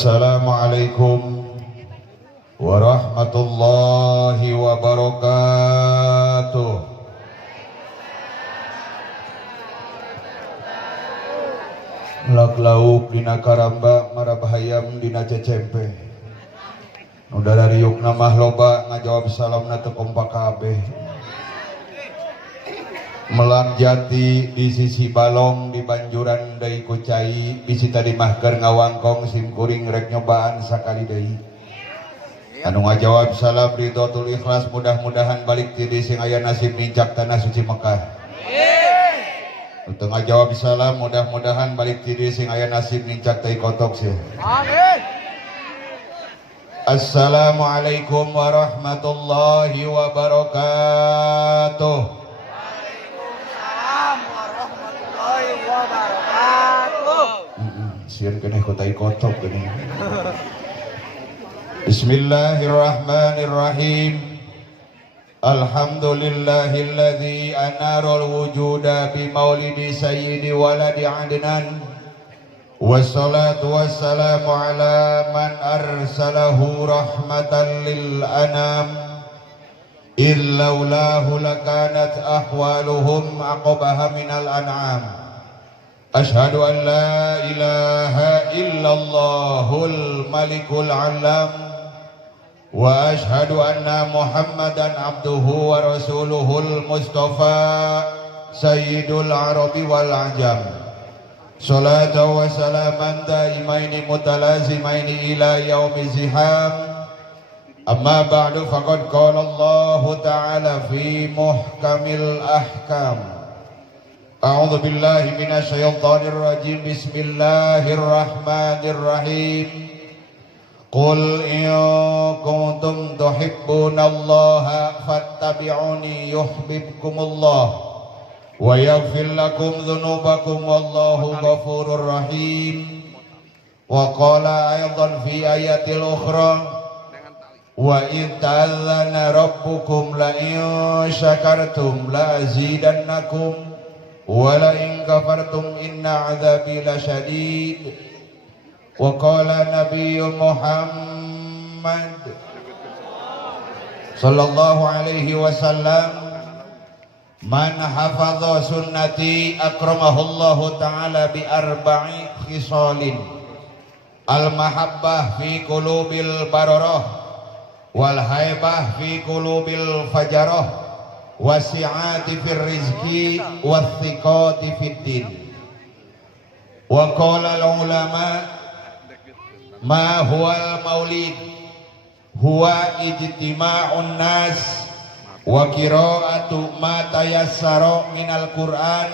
Assalamualaikum warahmatullahi wabarakatuh. Lauk dina karamba marabahayam dina cecempe. Udah dari yuk namah loba ngajawab salamna teu kompak kabeh. Melang jati di sisi balong di banjuran deui ku cai bisi tadi mah keur ngawangkong sim kuring rek nyobaan sakali deui. Anu ngajawab salam ridhotul ikhlas mudah-mudahan balik ti sing aya nasib mincak tanah suci Mekah. Untuk ngajawab salam mudah-mudahan balik ti sing aya nasib mincak teh kotok sih. Amin. Assalamualaikum warahmatullahi wabarakatuh. Sian kene kotai kotok kene. Bismillahirrahmanirrahim. Alhamdulillahilladzi anarul wujuda bi maulidi sayyidi waladi adnan. Wassalatu wassalamu ala man arsalahu rahmatan lil anam. Illaulahu lakanat ahwaluhum aqbaha minal an'am. Ashhadu an la ilaha illallahul malikul alam wa ashhadu anna Muhammadan abduhu wa rasuluhul mustafa sayyidul arabi wal ajam. Salatu wa salaman daimaini mutalazimaini ila yaumi ziham. Amma ba'du faqad qala Allah ta'ala fi muhkamil ahkam. A'udzu billahi minasyaitonir rajim. Bismillahirrahmanirrahim. Qul in kuntum tuhibbunallaha fattabi'uni yuhibbukumullah wa yaghfir lakum dzunubakum wallahu ghafurur rahim. Wa qala aidan fi ayatil ukhra wa in ta'adzana rabbukum la in syakartum la azidannakum wala in kafartum inna adzabi lasyadid. Wa qala nabiyyu Muhammad sallallahu alaihi wasallam man hafadha sunnati akramahullahu ta'ala bi arba'i khisalin al mahabbah fi qulubil bararah wal haibah fi qulubil fajarah wasi'ati fir rizqi wathiqati fid din. Wa qala al ulama ma huwal maulid huwa ijtima'un nas wa qira'atu ma tayassara minal qur'an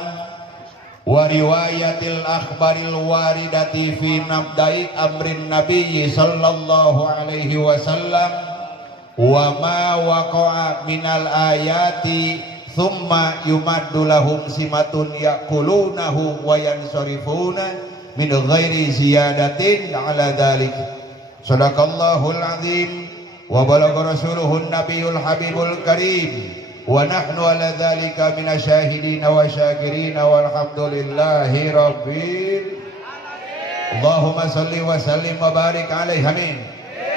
wa riwayatil akhbaril waridati fi nabda'i amrin nabiyyi sallallahu alaihi wasallam wa ma waqa'a minal ayati thumma yumaddu lahum simatun yaqulunahu wa yansarifuna min ghairi ziyadatin ala dhalik. Sadaqallahul azim wa balagha rasuluhun nabiyul habibul karim wa nahnu ala dhalika minasyahidina wa syakirina walhamdulillahi rabbil Allahumma salli wa sallim wa barik alaihi. Amin.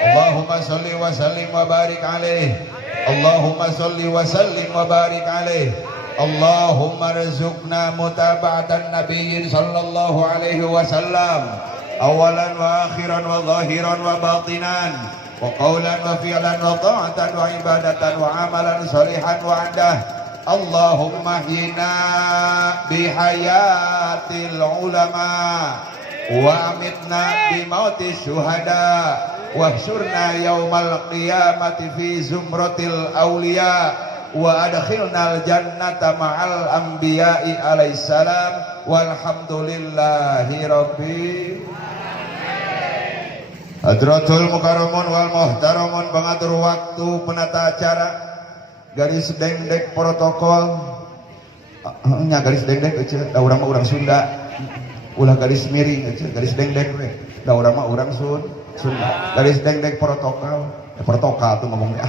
Allahumma salli wa sallim wa barik alaih. Allahumma salli wa sallim wa barik alaih. Allahumma rizukna mutaba'atan nabiyyin sallallahu alaihi wasallam awalan wa akhiran wa zahiran wa batinan wa qawlan wa fi'lan wa ta'atan wa ibadatan wa amalan salihan wa adah. Allahumma hina bihayatil ulama wa amitna bimauti syuhada wahsyurna yaumal qiyamati fi zumratil awliya wa adkhilnal jannata ma'al anbiya'i alaihissalam walhamdulillahi rabbil hadratul mukarramun wal muhtaramun. Pengatur waktu, penata acara, garis dengdek protokol nya garis dengdek da urang mah urang Sunda, ulah garis miring garis dengdek we da urang mah urang Sunda, garis dengdek protokol tuh ngomongnya.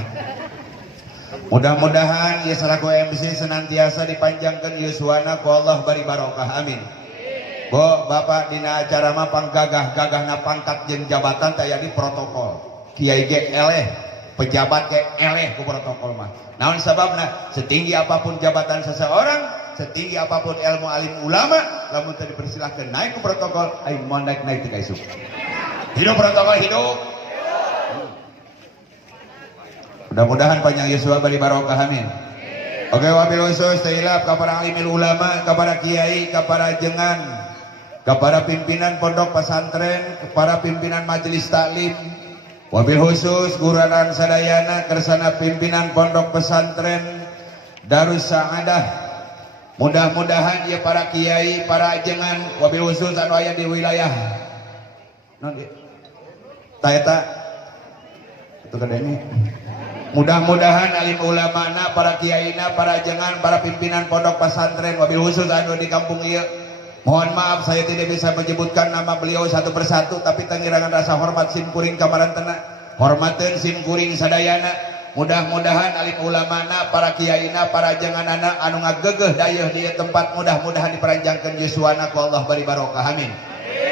Mudah-mudahan ya selaku MC senantiasa dipanjangkan yuswana ku Allah bari barokah. Amin. Bo, Bapak dina acara mah panggagah-gagahna pangkat jeung jabatan teh aya di protokol. Kiai ge eleh, pejabat ge eleh ku protokol mah. Naon sababna? Setinggi apapun jabatan seseorang, setinggi apapun ilmu alim ulama, lamun teu dipersilahkeun naik ku protokol, aing moal naik teh kaisuk. Hidup protokol hidup. Mudah-mudahan panjang yuswa bari barokah amin. Oke, wabil khusus tailap kepada alimil ulama, kepada kiai, kepada jengan, kepada pimpinan pondok pesantren, kepada pimpinan majelis taklim, wabil khusus guranan sadayana kersana pimpinan pondok pesantren Darus Saadah. Mudah-mudahan ya para kiai, para jengan, wabil khusus anu aya di wilayah non taeta itu kadene. Mudah-mudahan alim ulamana, para kiaina, para jengan, para pimpinan pondok pesantren wabil khusus anu di kampung ieu. Mohon maaf saya tidak bisa menyebutkan nama beliau satu persatu, tapi tangirangan rasa hormat sim kuring kamarantena. Hormateun sim kuring sadayana. Mudah-mudahan alim ulamana, para kiaina, para jenganana anu ngageugeuh dayeuh di tempat, mudah-mudahan diperanjangkeun yuswana ku Allah bari barokah amin.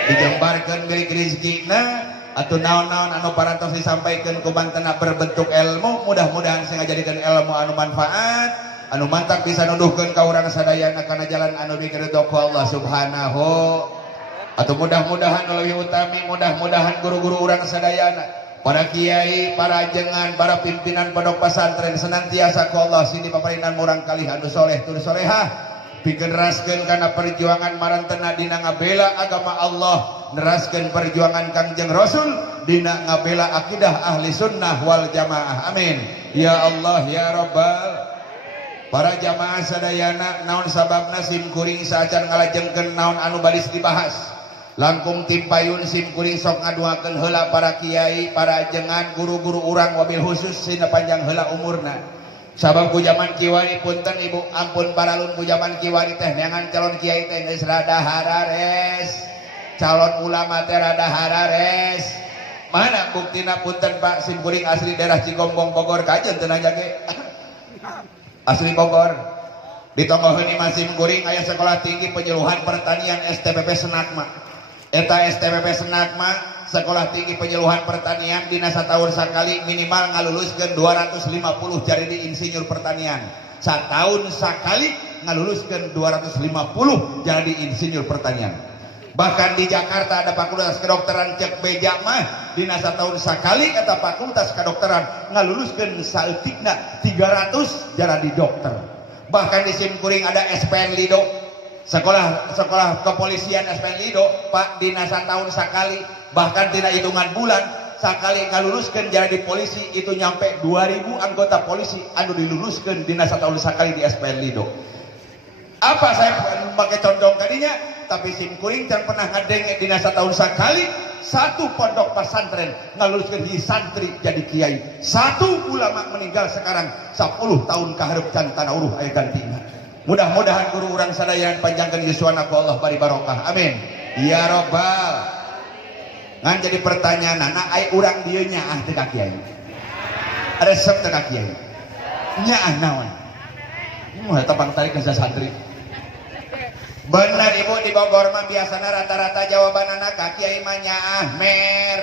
Dijembarkeun milik rezekina atau naon-naon anu parantos disampaikan ku mantena berbentuk ilmu, mudah-mudahan saya ngajadikeun ilmu anu manfaat, anu mantap bisa nuduhkeun ka urang sadayana kana jalan anu diridho ku Allah Subhanahu. Atau mudah-mudahan lebih utami, mudah-mudahan guru-guru urang sadayana, para kiai, para jengan, para pimpinan pondok pesantren senantiasa ku Allah sini paparingan urang kalih anu soleh tur solehah, pigeneraskeun kana perjuangan marantena dina ngabela agama Allah, neraskeun perjuangan Kangjeng Rasul dina ngabela akidah ahli sunnah wal jamaah amin ya Allah ya Rabbal. Para jamaah sadayana, naon sababna sim kuring saacan ngalajengkeun naon anu badis dibahas, langkung timpayun sim kuring sok ngaduakeun heula para kiai, para jengan, guru-guru urang wabil khusus sina panjang heula umurna. Sabab ku zaman kiwari punten ibu, ampun paralun ku zaman kiwari teh neangan calon kiai teh geus rada harares, calon ulama teh rada harares. Mana buktina punten Pak, sim kuring asli daerah Cigombong Bogor kajen teu naja ge. Asli Bogor. Ditonggoheun imah sim kuring aya sekolah tinggi penyuluhan pertanian STPP Senakma. Eta STPP Senakma sekolah tinggi penyuluhan pertanian dina sataun sakali minimal ngaluluskeun 250 jadi di insinyur pertanian. Sataun sakali ngaluluskeun 250 jadi insinyur pertanian. Bahkan di Jakarta ada fakultas kedokteran cek beja mah dina sataun sakali eta fakultas kedokteran ngaluluskeun saeutikna 300 jadi dokter. Bahkan di sim kuring ada SPN Lido, sekolah kepolisian SPN Lido Pak dina sataun sakali, bahkan tidak hitungan bulan sakali ngaluluskeun jadi polisi itu nyampe 2000 anggota polisi anu diluluskeun dina sataun sakali di SPN Lido. Apa saya pakai condong kadinya, tapi sim kuring can pernah ngadenge dina sataun sakali satu pondok pesantren ngaluluskeun hiji santri jadi kiai, satu ulama meninggal sekarang 10 tahun kaharep can tanah uruh aya gantina. Mudah-mudahan guru urang sadaya panjangkeun yuswana ku Allah bari barokah amin ya Rabbal. Ngan jadi pertanyaan anak ai urang dieu nyaah teu ka kiai, resep teu ka kiai nyaah naon moal tabang tarik ke santri. Bener ibu, di Bogor mah biasana rata-rata jawabanana ka kiai mah nyaah mer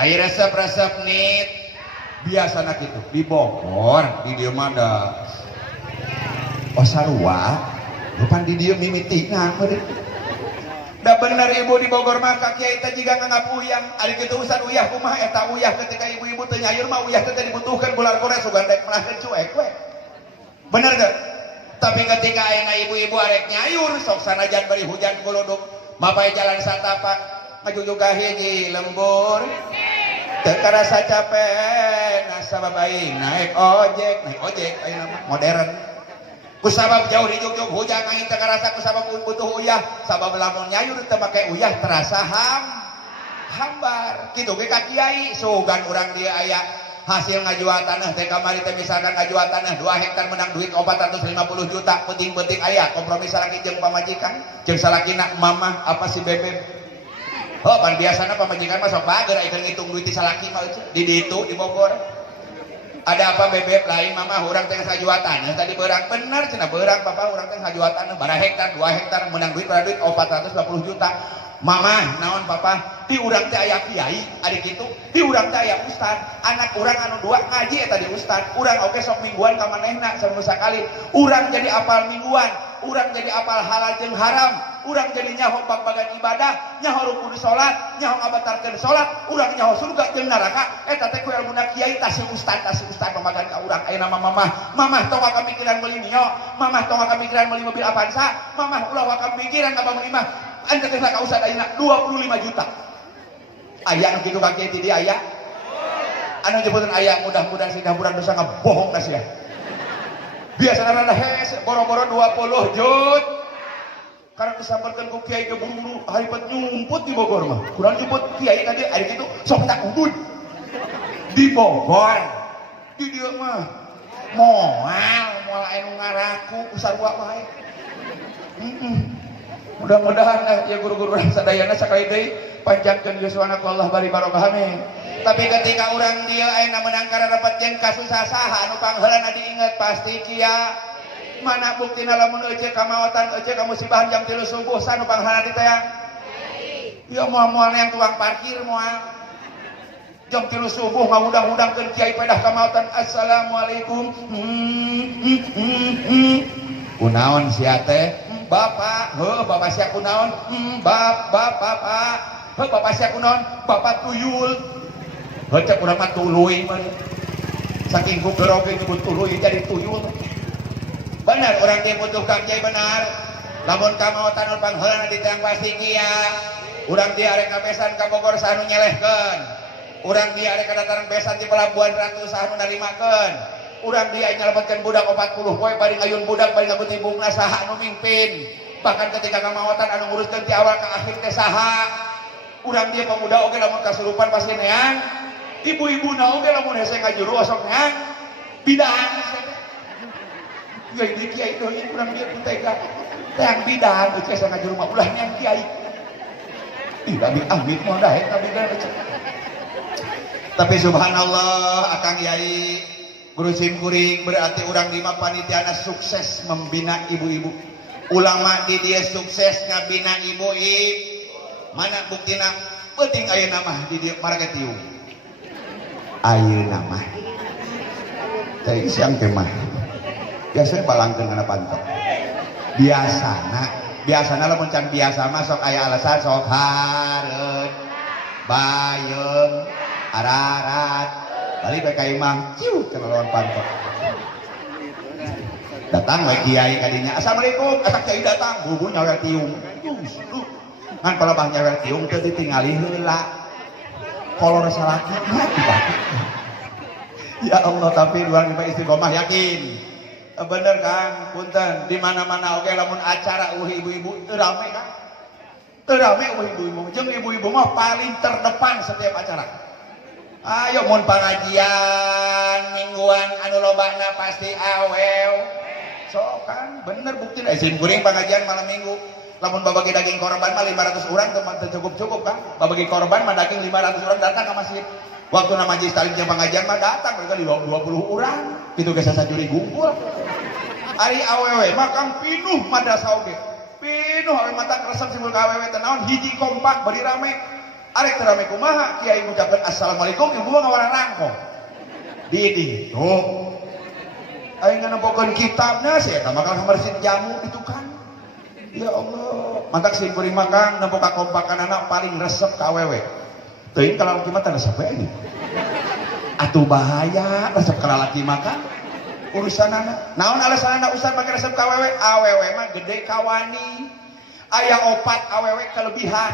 ai resep-resep nit biasana kitu. Di Bogor di dieu mah da sarua depan di dieu mimitigna da bener ibu, di Bogor mah ka kiai teh jiga nganggap uyah. Ari kitu usan uyah kumaha eta uyah ketika ibu-ibu teu nyayur mah uyah teh dibutuhkeun bular kore sugan dek melahkeun cuek we. Bener teu? Tapi ketika ayeuna ibu-ibu arek nyayur sok sanajan bari hujan kuluduk mapai jalan satapak ngajujug ka hiji lembur teu karasa capek nasabab aing naik ojek ayeuna mah modern. Kusabab jauh di jugjug hujan aing teu karasa kusabab butuh uyah, sabab lamun nyayur teu make uyah terasa hambar. Kitu ge ka kiai sugan urang dia aya hasil ngajual tanah teh kamari teh misalkan ngajual tanah 2 hektar menang duit 450 juta, penting-penting aya kompromi salaki jeung pamajikan jeung salakina mamah apa si bebek. Oh pan biasana pamajikan mah sok bager aya ngitung duit ti salaki mah di ditu di Bogor. Ada apa bebek lain mama orang teh sajuatan tadi berang bener cenah berang papa orang teh sajuatan bara hektar 2 hektar menang duit 450 juta mama naon papa di urang teh aya kiai adik itu di urang teh aya ustad anak urang anu 2 ngaji eta di ustad urang oke sok mingguan ka manehna sambil sakali urang jadi apal mingguan urang jadi apal halal jeung haram urang jadi nyaho babagan ibadah nyaho rukun salat nyaho ngabatarkeun salat urang nyaho surga jeung neraka eta teh ku ilmuna kiai tasih ustad pamagan ka urang ayeuna mamah tong kamikiran meuli mio mamah tong kamikiran meuli mobil Avanza mamah ulah kamikiran ka bangun imah anda teh ka ustad ayeuna 25 juta aya nu kitu ka kiai ti dia aya anu nyebuteun aya mudah-mudahan si daburan dosa ngabohong ka sia biasana rada hese boro-boro 20 jut karena disamperkeun ku kiai ke buru-buru haripet nyumput di Bogor mah kurang nyumput kiai tadi ari kitu sok tak ubud di Bogor di dieu mah moal anu ngaraku usarua wae mudah-mudahan ya guru-guru sadayana sakali deui panjangkeun yuswana ku Allah bari barokah amin. Tapi ketika orang dia ayeuna menang karena dapat jeung kasusah saha anu pangheulana diinget pasti cia mana buktina lamun euceuk kamawatan euceuk ka musibahan jam 3 subuh sanu pangheulana ditayang ya moal yang tukang parkir moal jam 3 subuh ngudang-udangkeun kiai pedah kamawatan assalamualaikum kunaon sia teh bapak bapak sia kunaon bapak bapak sia kunaon bapak tuyul cek urang mah tuluy mah saking ku geroge nyebut tuluy jadi tuyul benar orang teh butuh kang kiai benar lamun kamawatan anu pangheulana ditayang pasti kia urang dia arek kabesan ka Bogor sanu nyelehkeun urang dia arek kadataran besan di Pelabuhan Ratu sanu narimakeun urang dia nyelebetkeun budak 40 poe bari ngayun budak bari ngabeuti bungna saha anu mimpin bahkan ketika kamawatan anu nguruskeun ti awal ka akhir teh saha urang dia pemuda oge lamun kasurupan pasti neang ibu-ibuna oge lamun hese ngajuru osok neang bidang kiai kiai deui urang dia kutega teang bidang euy hese ngajuru mah ulah neang kiai ih abi amit mah dah eta bidang tapi subhanallah akang kiai guru simkuring berarti urang di mah panitiana sukses membina ibu-ibu ulama di dia sukses ngabina ibu-ibu mana buktina penting ayeuna mah di dieu margetium ayeuna mah teh siang teh mah biasa balangkeun kana pantok biasana lamun can biasa mah sok aya alasan sok hareun bayeung ararat balik bae ka imah ciu kana lawan pantok datang we kiai kadinya assalamualaikum atak kiai datang bubu nyawer tiung ngan palebah nyawer tiung teh ditingali heula kolor salaki ya Allah tapi urang mah istiqomah yakin bener Kang punten di mana-mana oge lamun acara ibu-ibu teu rame Kang teu rame ibu-ibu jeung ibu-ibu mah paling terdepan setiap acara ayo mun pengajian mingguan anu lobana pasti awew sok kan bener bukti izin kuring pengajian malam minggu lamun babagi daging korban mah 500 urang teu cukup kan babagi korban mah daging 500 urang datang ke masjid waktu na majelis taklim jeung pengajian mah datang mereka 20 urang kitu ge sasajuri gumpul ari awewe mah Kang pinuh madrasah oge pinuh awewe mata resep simbol ka awewe teh naon hiji kompak bari rame arek teu rame kumaha kiai ngucapkeun assalamualaikum ibu mah ngawarna rangkong di tuh aing nempokeun kitabna sih eta bakal ngamarsin jamu itu kan ya Allah mantak sing kuring mah Kang nempok ka kompakanana paling resep ka awewe teuing ka lalaki mah teh resep we ini atuh bahaya resep ka lalaki mah Kang urusanana naon alasanna ustaz make resep ka awewe mah gede kawani aya opat awewe kelebihan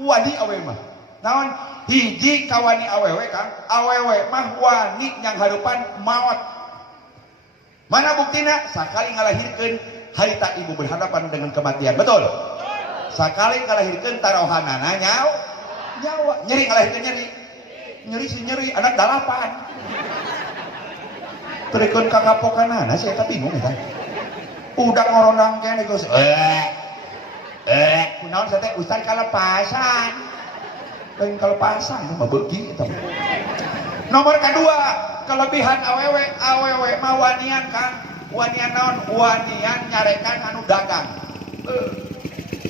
wani awewe mah naon hiji kawani awewe Kang awewe mah wani yang harupan maot mana buktina sakali ngalahirkeun harita ibu berhadapan dengan kematian betul sakali ngalahirkeun tarohanana nyawa nyeri ngalahirkeun nyeri si nyeri anak 8 terikeun ka kapokanana saya eta bingung eta udah ngoronang kene Gus kunaon saya teh ustaz kalepasan lain kalepasan mah beuki eta nomor kedua kelebihan awewe mah wanian kan, wanian naon, wanian nyarekan anu dagang.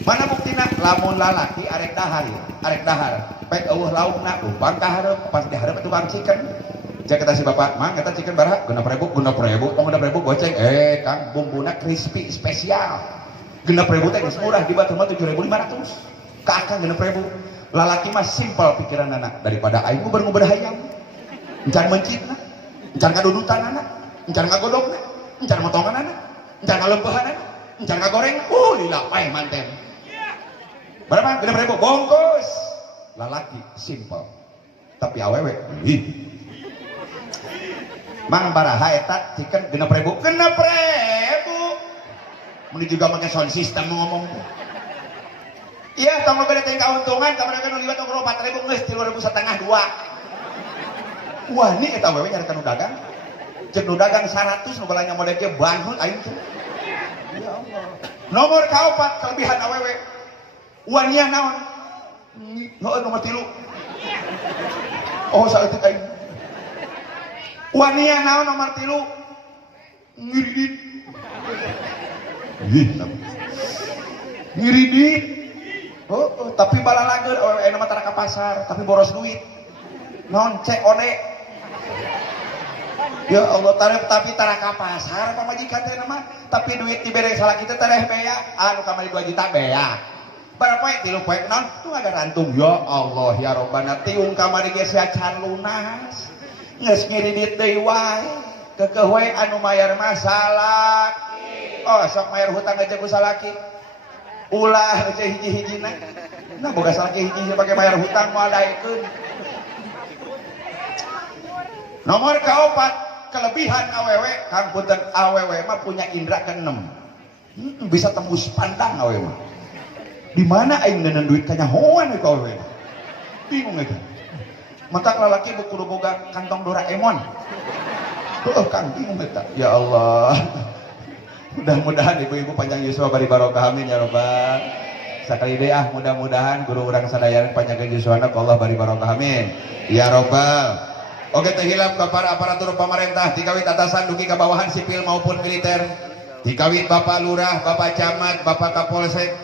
Mana buktina lamun lalaki arek dahar ya, arek dahar pek eueuh laukna lubang ka hareup pas di hareup tukang chicken. Cek kata si bapak, "Mang eta chicken baraha?" 6.000, 6.000, tong 6.000 goceng. Kang bumbuna crispy spesial. 6.000 teh geus murah di Batu mah 7.500. Ka akang 6.000. Lalaki mah simpel pikiran anak daripada aing nguber-nguber hayam. Encan mencitna, encan kadudutan anak, encan ngagodogna, encan motongan anak, encan ngaleumpeuhan anak, encan ngagoreng. Lila pae manten. Berapa? 6.000 bungkus. Lalaki simpel. Tapi awewe, Mang baraha eta chicken 6.000. 6.000. Mun juga make sound system ngomong. Iya, tong gede teh kauntungan, kamana kan liwat 4.000 geus 3.500 2. Wah, ini eta awewe nyarek nu dagang. Cek nu dagang 100 nu balanya model ge banhun aing teh. Ya Allah. Nomor kaopat kelebihan awewe. Wanian naon? Heuh nomor 3. Oh, saeutik aing. Wanian naon nomor 3? Ngiridit. Ngiridit. Tapi balalageun awewe mah tara ka pasar, tapi boros duit. Naon cek ode. Ya Allah, tapi tara ka pasar pamajikan teh mah, tapi duit dibere salaki teh tereh bea, anu kamari 2 juta bea. Berapa poe 3 poe naon tuh agak rantung. Ya Allah ya Robbana, tiung kamari ge sia can lunas. Geus ngiridit deui wae. Keukeuh we anu mayar mah salaki. Oh, sok mayar hutang aja ku salaki. Ulah aja hiji-hijina. Nah, boga salaki hiji pake mayar hutang moal daekeun. Nomor kaopat kelebihan awewe, kang punten awewe mah punya indra keenem. Bisa tembus pandang awewe mah. Di mana aing neuneun duit kanyahoan we ka awewe. Bingung eta. Mata lalaki kudu boga kantong Doraemon. Kang bingung eta. Ya Allah. Mudah-mudahan ibu-ibu panjang yuswa bari barokah amin ya robbal. Sakali deui mudah-mudahan guru urang sadayana panjang yuswana Allah bari barokah amin ya robbal. Oke teh hilap ka para aparatur pemerintah dikawit atasan dugi ka bawahan sipil maupun militer. Dikawit Bapak Lurah, Bapak Camat, Bapak Kapolsek,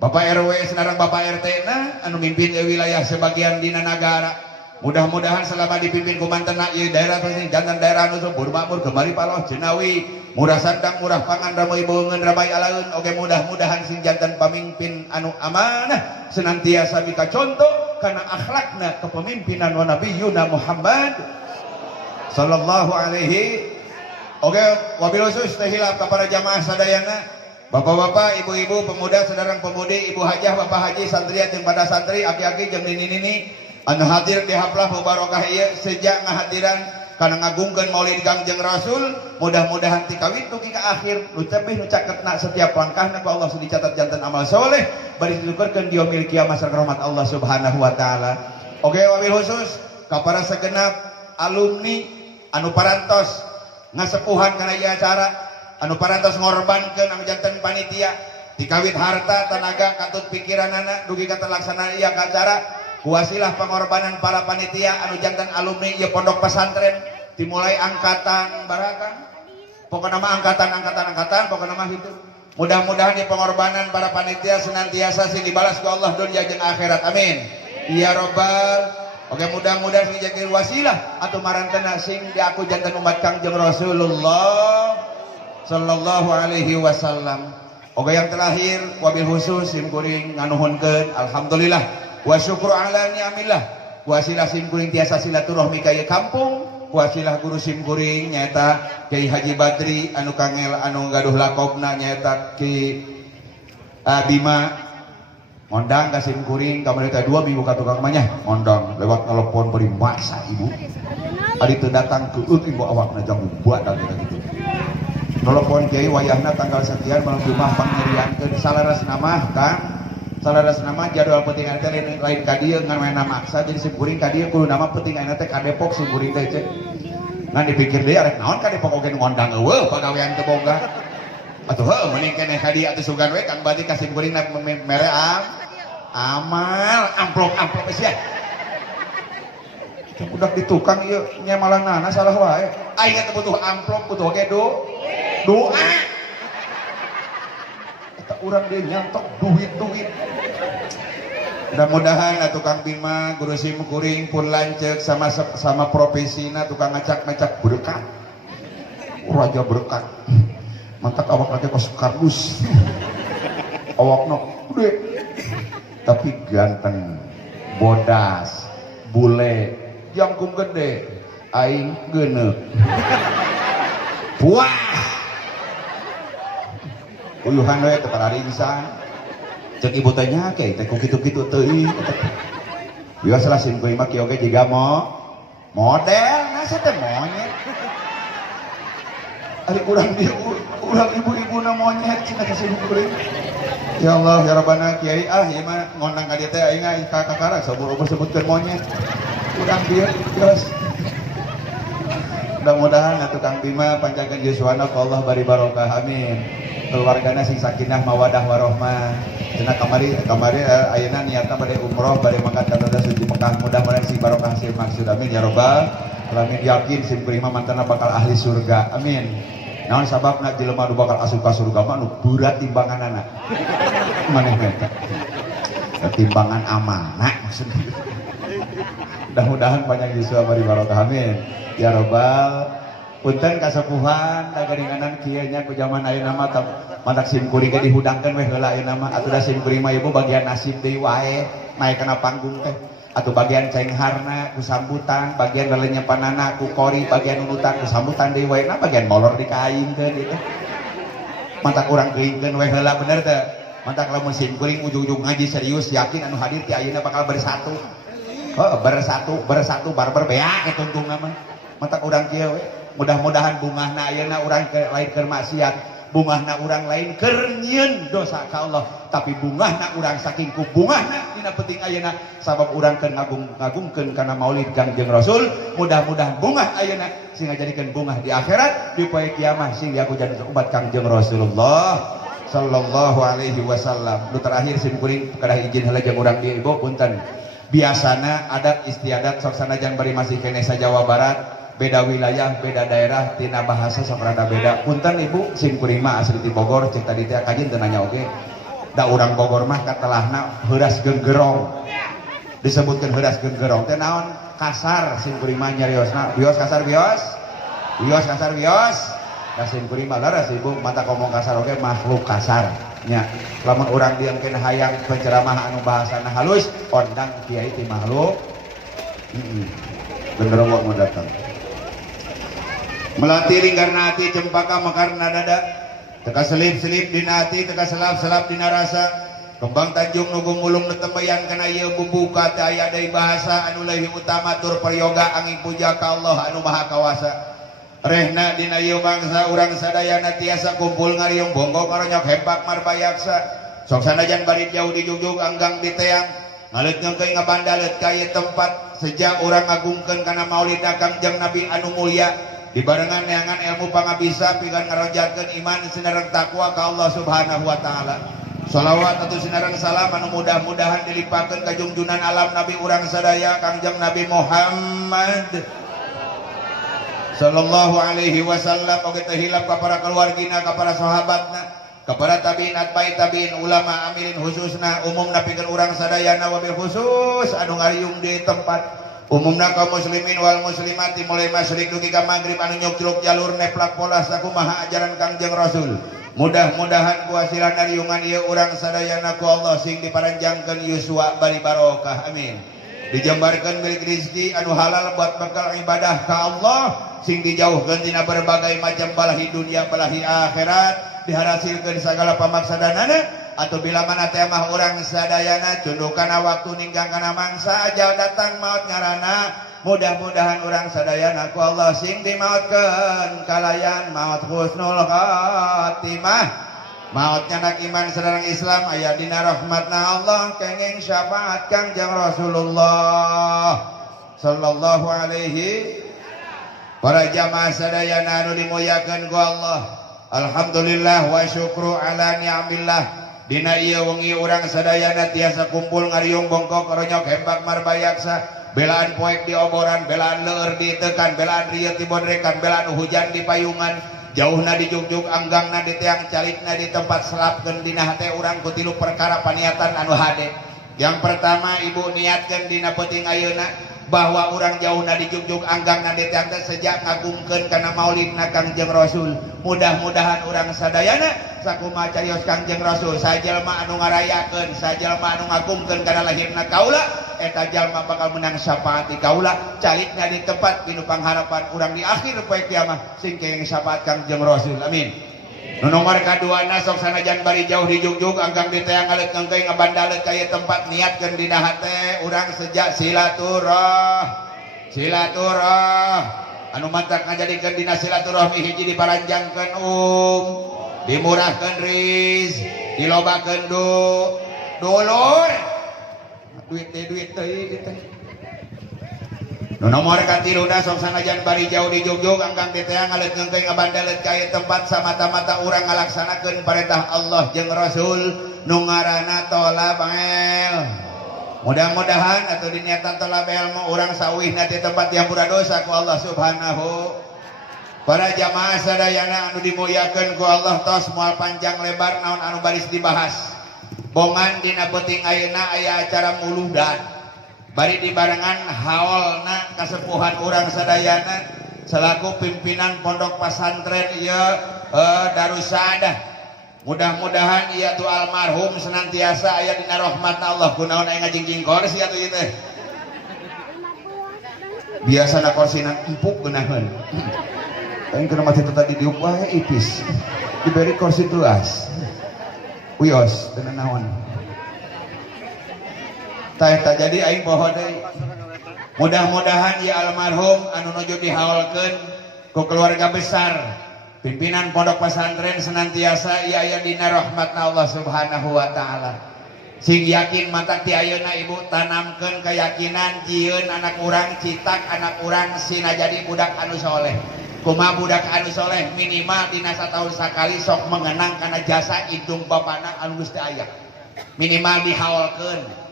Bapak RW senarang Bapak RT anu mimpin wilayah sebagian dina nagara. Mudah-mudahan selama dipimpin ku mantena ieu daerah ini jantan daerah anu subur makmur kembali paloh Jenawi murah sandang murah pangan ramai beungeun ramai alaeun oge mudah-mudahan sing jantan pamimpin anu amanah senantiasa mika contoh kana akhlakna kepemimpinan wa nabiyuna Muhammad sallallahu alaihi. Oge wabil khusus teh hilap ka para jamaah sadayana, bapak-bapak, ibu-ibu, pemuda, saudara pemudi, ibu hajah, bapak haji, santriat jeung pada santri, aki-aki jeung nini-nini anu hadir di haflah mubarakah ieu sejak ngahadiran kana ngagungkeun Maulid Kangjeng Rasul. Mudah-mudahan ti kawit dugi ka akhir nu tebih nu caketna setiap langkahna ku Allah dicatat jantan amal soleh bari ditukerkeun di yaumil kiamah sareng rahmat Allah Subhanahu wa taala. Oge wabil khusus ka para segenap alumni anu parantos ngasepuhan kana ieu acara, anu parantos ngorbankeun anu janten panitia dikawit harta tenaga katut pikiranana dugi ka terlaksana ieu acara. Wasilah pengorbanan para panitia anu jantan alumni ieu pondok pesantren dimulai angkatan barakan pokokna mah angkatan pokokna mah gitu. Mudah-mudahan di pengorbanan para panitia senantiasa sing dibalas ku Allah dunia jeung akhirat amin ya robbal. Oke mudah-mudahan sing jadi wasilah atau marantena sing diaku jantan umat Kangjeng Rasulullah sallallahu alaihi wasallam. Oke yang terakhir wabil khusus sim kuring nganuhunkeun alhamdulillah wa syukur ala ni'amillah. Wasilah sim kuring tiasa silaturahmi ka ieu kampung, wasilah guru sim kuring nyaeta Kiai Haji Badri anu kangel anu gaduh lakobna nyaeta Ki Bima ngondang ka sim kuring kamari teh 2 minggu ka tukang mah nya ngondang lewat telepon beri masa ibu ari teu datang keut ibu awakna jang buat dan gitu. Telepon Kiai wayahna tanggal sekian malam Jumat pangeriankeun salaras nama Kang salaras nama jadwal penting teh lain ka dieu ngan maena maksa jadi sim kuring ka dieu kudu nama penting teh ka Depok sim kuring teh cek ngan dipikir deui arek naon ka Depok oge ngondang eueuh pagawean teu boga atuh heuh mending keneh ka dieu atuh sugan we Kang Bati ka sim kuring mere amal amplop sia Budak di tukang ieu nyamalanana salah wae. Aing teh butuh amplop, butuh ge doa. Eta urang dia nyantok duit. Mudah-mudahan tukang Bima guru sim kuring pun lanceuk sama profesina tukang ngacak-ngacak berkat. Raja berkat. Mantap awak lagi kos kardus. Awakna gede. Tapi ganteng, bodas, bule, jangkung gede, aing geuneuh. Wah. Uyuhan we teu pararingsan. Cek ibu teh nyake teh ku kitu-kitu teuing. Biasa lah sim kuring mah kieu ge jiga model, nasa teh monyet. Ari urang ibu-ibuna monyet cenah ka sim kuring. Ya Allah ya Rabbana kiai ieu mah ngonang ka dieu teh aing ka kakara saumur-umur sebutkeun monyet. Urang dieu geus. Mudah-mudahan tukang Bima panjangkeun yuswana ku Allah bari barokah amin. Keluargana sing sakinah mawadah warahmah. Cenah kamari ayeuna niatna bade umroh bade mangkat ka tanah suci Mekah. Mudah-mudahan sing barokah sing maksud amin ya rabbal alamin. Yakin sim kuring mah mantana bakal ahli surga amin. Naon sababna jelema nu bakal asup ka surga mah nu berat timbanganana. Maneh eta. Timbangan amanah maksudna. Mudah-mudahan panjang yuswa bari barokah amin. Ya rabbal punten kasepuhan da geringanan kieu nya ku zaman ayeuna mah mantak sim kuring ge dihudangkeun we heula ayeuna mah atuh da sim kuring mah ieu bagian nasib deui wae naik kana panggung teh atuh bagian cengharna ku sambutan bagian lelenyepanana ku kori bagian unutan ku sambutan deui wae na bagian molor dikaingkeun itu mantak urang keingkeun we heula bener teh mantak lamun sim kuring ujung-ujung ngaji serius yakin anu hadir ti ayeuna bakal bersatu bersatu barber beak eta untungna mah mantak urang kieu we. Mudah-mudahan bungahna ayeuna urang lain keur maksiat, bungahna urang lain keur nyieun dosa ka Allah, tapi bungahna urang saking ku bungahna dina penting ayeuna sabab urang keur ngagungkeun kana maulid Kangjeng Rasul. Mudah-mudahan bungah ayeuna sing ngajadikeun bungah di akhirat di poe kiamah sing aku jadi umat Kangjeng Rasulullah sallallahu alaihi wasallam. Nu terakhir sim kuring kedah izin heula jeung urang di ibu punten. Biasana adat istiadat sok sanajan bari masih kene sa Jawa Barat beda wilayah, beda daerah, tina bahasa saprada beda. Punten ibu, sim kuring mah asli ti Bogor, cek tadi teh kajin teu nanya oge. Da urang Bogor mah katelahna heuras genggerong. Disebutkeun heuras genggerong teh naon? Kasar sim kuring mah nyariosna. Bios kasar bios. Bios kasar bios. Da sim kuring mah laras ibu mata ngomong kasar oge makhluk kasar. Nya, lamun urang diengkeun hayang penceramah anu bahasana halus, ondang kiai ti makhluk. Genderong mau datang. Melati linggarna hati cempaka mekarna dada teka selip-selip dina hati teka selap-selap dina rasa kembang tanjung nugung mulung netembayan kana ieu bubuka teh aya deui bahasa anu leuwih utama tur prayoga angin puja ka Allah anu maha kawasa rehna dina ieu bangsa urang sadayana tiasa kumpul ngariung bonggok ngaronyok hempak marbayaksa sok sanajan bari jauh di jugjug anggang di teang ngaleut ngeukeun ngabandaleut ka ieu tempat sejak urang ngagungkeun kana maulid Kangjeng Nabi anu mulia dibarengan neangan ilmu pangabisa pigan ngaronjatkeun iman sinareng takwa ka Allah Subhanahu wa taala. Shalawat atau sinareng salam anu mudah-mudahan dilipakeun ka junjunan alam Nabi urang sadaya Kangjeng Nabi Muhammad sallallahu alaihi wasallam oge teh hilap ka para keluargina ka para sahabatna ka para tabiin atba'i tabiin ulama amilin khususna umumna pikeun urang sadayana wabil khusus anu ngariung di tempat umumna kaum muslimin wal muslimati mulai masyrik dugi ka maghrib anu nyukruk jalur neplak pola sakumaha ajaran Kangjeng Rasul. Mudah-mudahan kuasilan nariungan ieu urang sadayana ku Allah sing diparanjangkeun yuswa bari barokah amin. Dijembarkeun milik rezeki anu halal buat bekal ibadah ka Allah sing dijauhkeun tina berbagai macam balahi dunia balahi akhirat dihasilkeun segala pamaksadanana atau bila mana teh mah urang sadayana tunduk kana waktu ninggang kana mangsa aja datang maut ngarana mudah-mudahan urang sadayana ku Allah sing dimautkeun kalayan maut husnul khatimah maut nyanak iman sadareng Islam aya dina rahmatna Allah kenging syafaat Kangjeng Rasulullah sallallahu alaihi para jamaah sadayana anu dimuliakeun ku Allah alhamdulillah wa syukru ala ni'amillah dina ieu wengi urang sadayana tiasa kumpul ngariung bongkok ronyok hembak marbayaksa belaan poek di oboran, belaan leur ditekan, belaan rieu di bodrekan, belaan hujan di payungan, jauhna di jugjug, anggangna di tiang, calikna di tempat selapkeun dina hate urang ku tilu perkara paniatan anu hade. Yang pertama ibu niatkeun dina peuting ayeuna bahwa orang jauhna di jugjug anggangna di tiang teh sejak ngagungkeun kana maulidna Kangjeng Rasul. Mudah-mudahan orang sadayana sakumaha carios Kangjeng Rasul, sajelma anu ngarayakeun, sajelma anu ngagungkeun kana lahirna kaula, eta jalma bakal menang syafaat di kaula, calikna di tempat pinu pangharapan urang di akhir poe kiamat sing kenging syafaat Kangjeng Rasul. Amin. Nu nomor kaduana sok sanajan bari jauh di jugjug anggang di teang alet ngengkeuy ngabandaleut ka ieu tempat niatkeun dina hate urang sejak silaturah anu mantak ngajadikeun dina silaturahmi hiji diparanjangkeun dimurahkeun ris, dilobakeun dulur, duit teh gitu. Nu nomor katiluna sok sanajan bari jauh di jugjug anggang di teang alet ngengkeuy ngabandaleut ka ieu tempat samata-mata urang ngalaksanakeun perintah Allah jeung Rasul nu ngaranna tolabel. Mudah-mudahan atuh diniatan tolabel mah urang sauihna ti tempat diampura dosa ku Allah Subhanahu. Para jamaah sadayana anu dimuliakeun ku Allah tos moal panjang lebar naon anu baris dibahas. Bongan dina peuting ayeuna aya acara muludan. Bari dibarengan haolna kasepuhan urang sadayana selaku pimpinan pondok pesantren ieu Darussadah. Mudah-mudahan ieu tu almarhum senantiasa aya dina rahmatna Allah. Kunaon aya ngajingjing kursi atuh ieu teh. Biasana korsina empuk geunaheun. Aing keur mati tadi diuk wae ipis. Diberi kursi tuas. Wios teu naon. Tah jadi aing poho deui. Mudah-mudahan ya almarhum anu nuju dihaolkeun ku keluarga besar pimpinan pondok pesantren senantiasa ieu aya dina rahmatna Allah Subhanahu wa taala. Sing yakin mata ti ayeuna ibu tanamkeun keyakinan jieun anak urang citak anak urang sina jadi budak anu soleh. Kumaha budak anu soleh minimal dina sataun sakali sok mengenang kana jasa indung bapana anu geus teu aya. Minimal dihaolkeun.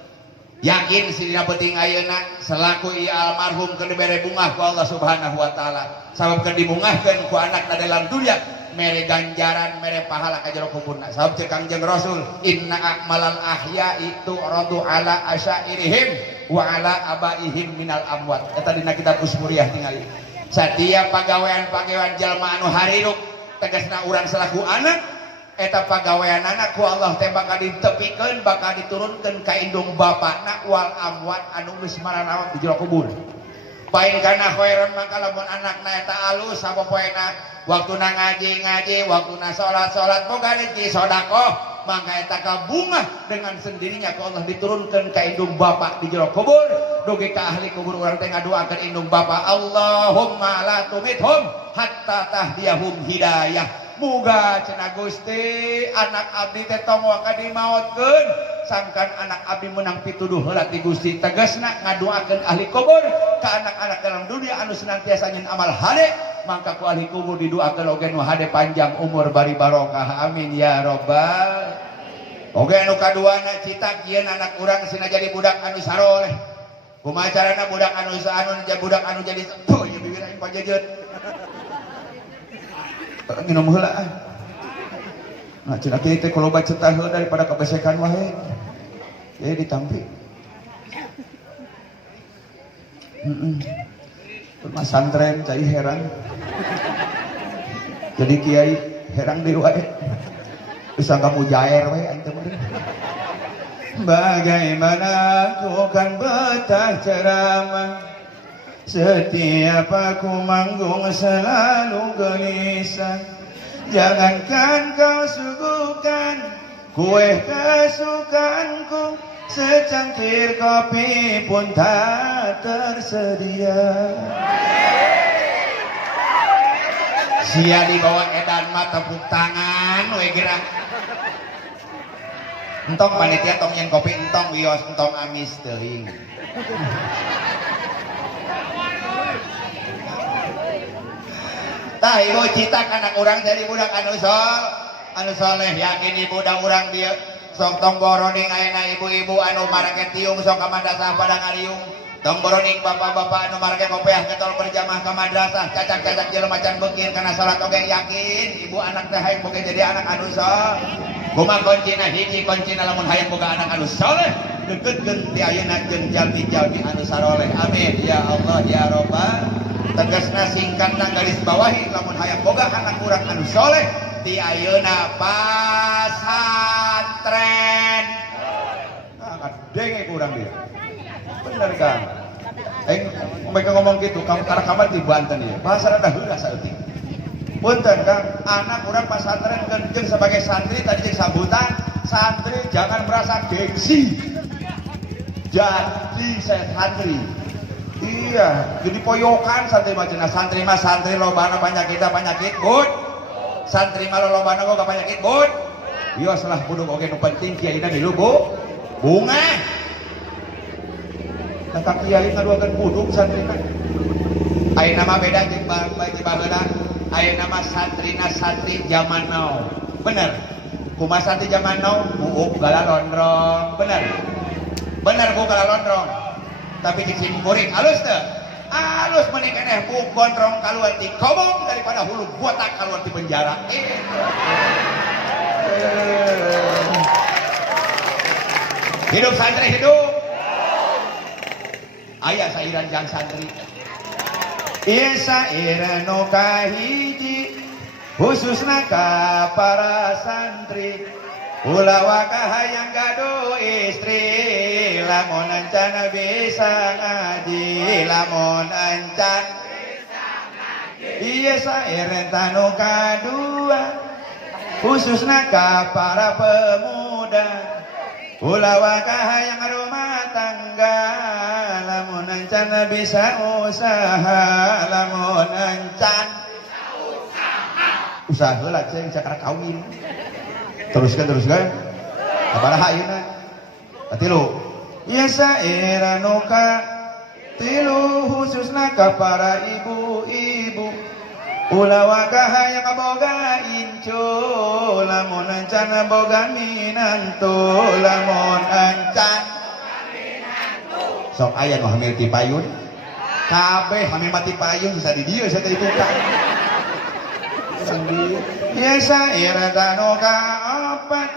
Yakin si dina peuting ayeuna selaku ieu almarhum keur dibere bungah ku Allah Subhanahu wa taala. Sabab keur dibungahkeun ku anakna dalam dunia mere ganjaran mere pahala ka jero kuburna. Sabab ceuk Kangjeng Rasul, inna a'malal ahya'i tu'radu ala asyairihim wa ala abaihim minal amwat. Eta dina kitab Usmuriyah tingali. Satiap pagawean-pagawean jalma anu hariduk tegasna urang selaku anak eta pagaweanana ku Allah teh bakal ditepikeun bakal diturunkeun ka indung bapana wal amwat anu geus maranaon di jero kubur. Pain kana khairon mangka lamun anakna eta alus sapopoena waktuna ngaji, waktuna salat boga rezeki sedekah, mangka eta kabungah dengan sendirinya ku Allah diturunkeun ka indung bapa di jero kubur. Dugi ka ahli kubur urang teh ngadoakeun indung bapa, Allahumma la tumithum hatta tahdiyahum hidayah. Muga cenah Gusti anak abdi teh tong waka dimaotkeun sangkan anak abdi menang pituduh heula ti Gusti. Tegasna ngadoakeun ahli kubur ka anak-anak dalam dunia anu senantiasa nyen amal hade, mangka ku ahli kubur didoakeun oge nu hade panjang umur bari barokah. Amin ya rabbal. Oge anu kaduana citak ieun anak urang sina jadi budak anu saroleh. Kumaha carana budak anu jadi tuh ieu bibir aing pajejeut. Minum heula ah. Nah cenah kieu teh kalau baca teh daripada kebesekan wae. Jadi ditampi. Pesantren cai herang. Jadi kiai herang di wae. Bisa kamu jair wae aing teh bener. Bagaimana ku kan betah ceramah, setiap aku manggung selalu gelisah. Jangankan kau suguhkan kue kesukaanku, secangkir kopi pun tak tersedia. Sia dibawa edan mah tepuk tangan we gerak. Entong panitia tong nyen kopi entong wios entong amis teuing. Tah ibu citak anak urang jadi budak anu soleh, yakin ibu budak urang dia sok tong boroding ayeuna ibu-ibu anu marake tiung sok ka madrasah pada ngariung. Tong boroning bapak-bapak anu marge kopiah ketol berjamaah ka madrasah cacak-cacak jelema macan beukir kana salat oge yakin ibu anak teh hayang boga jadi anak anu saleh. Kumaha kuncina hiji kuncina lamun hayang boga anak anu saleh deukeutkeun ti ayeuna jeung jalmi-jalmi anu saroleh. Amin ya Allah ya Rabbal. Tegasna singkatna garis bawahi lamun hayang boga anak urang anu saleh ti ayeuna pasantren. Nah, denge kurang dia. Bener kan? Mereka ngomong gitu, kamu karena kamar di Banten ya. Bahasa rada heula saeutik. Punten Kang, anak urang pasantren jeung sebagai santri tadi jeung sambutan, santri jangan merasa gengsi. Jadi saya santri. Iya, jadi poyokan santri macana santri mah santri lobana penyakit bud. Santri mah lobana kok penyakit bud. Iya salah buduk oge nu penting kiai na dilu bu. Bunga. Kata kiai ngaduakeun buduk santrina. Ayeuna mah beda jeung baheula. Ayeuna mah santrina santri zaman now. Bener. Kumaha santri zaman now? Buuk gala lonrong. Bener. Bener buuk gala lonrong. Tapi di sini kuring halus teu? Halus mending keneh buuk gondrong kaluar ti kobong daripada hulu botak kaluar ti penjara. Hidup santri hidup. Ayah sairan jang santri. Ieu saira nu kahiji khususna ka para santri. Ulah kahayang gaduh istri lamun encan bisa ngaji lamun encan bisa ngaji. Ieu saira nu kadua khususna ka para pemuda. Ulah kahayang rumah tangga lamun encan bisa usaha lamun encan usaha heula ceng cakar kawin. Teruskan sabaraha ayeuna katilu ieu saira nu katilu khususna ka para ibu-ibu. Ulah kahayang boga incu lamun encan boga minantu lamun encan sok aya nu hamil ti payun kabeh hamil mati payun bisa di dieu saya itu kan ieu saira tanu kaopat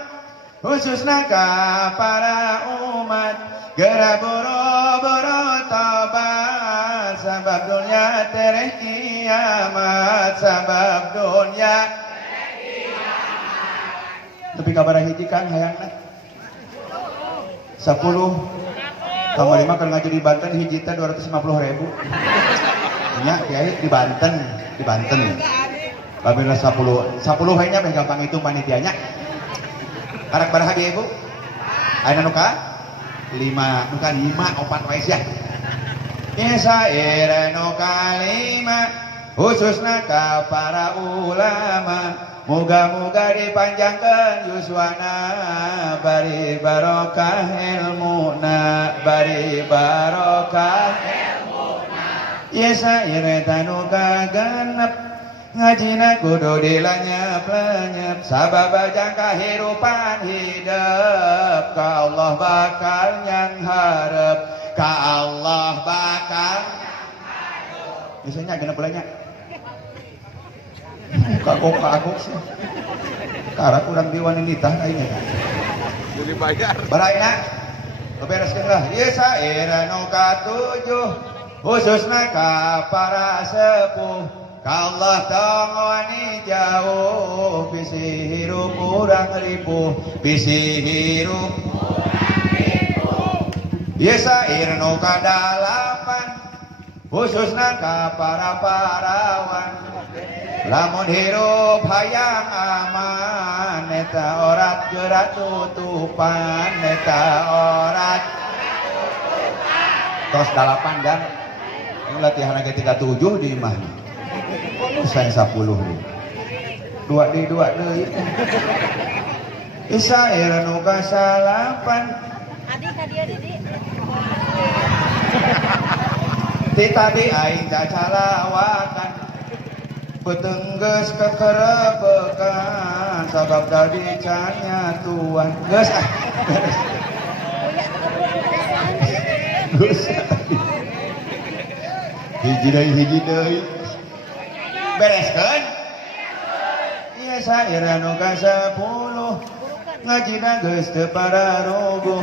khususna ka para umat geura boro-boro tobat sabab dunya tereh kiamat sabab dunya tereh kiamat. Tapi kabar hiji Kang hayangna 10 kamari mah keur ngaji di Banten hiji teh 250.000. Nya kiai di Banten. Babila 10 we nya gampang itu panitianya. Karak baraha dia Ibu? Ayeuna nu ka 5, nu ka 5 4 wae sia. Ieu saira nu ka 5 khususna ka para ulama. Muga-muga dipanjangkeun yuswana bari barokah ilmuna bari barokah ilmuna. Ieu saira tanu kagenep ngajina kudu dilanyap-lanyap sabab ajang kahirupan hidup ka Allah bakal nyang hareup ka Allah bakal nyang hareup. Biasanya genep ulanya kagok sih karena kurang diwanita kayaknya jadi bayar baraina bebereskeun lah. Ieu saira nu katujuh khususna ka para sepuh ka Allah tong wani jauh bisi hirup urang ripuh bisi hirup urang ripuh. Ieu saira nu kadalapan khususna ka para parawan lamun hirup hayang aman eta orat geura tutupan eta orat tos 8 dan ini latihan ge 37 di imah usah 10 deui 2 deui isa era nu kasalapan adi ka dieu di ti tadi aing cacalawakan petenggeus kekerebekan sabab tadi canya tuan geus hiji deui bereskeun ieu saeureun nu ka-10 ngajina geus teu pararogo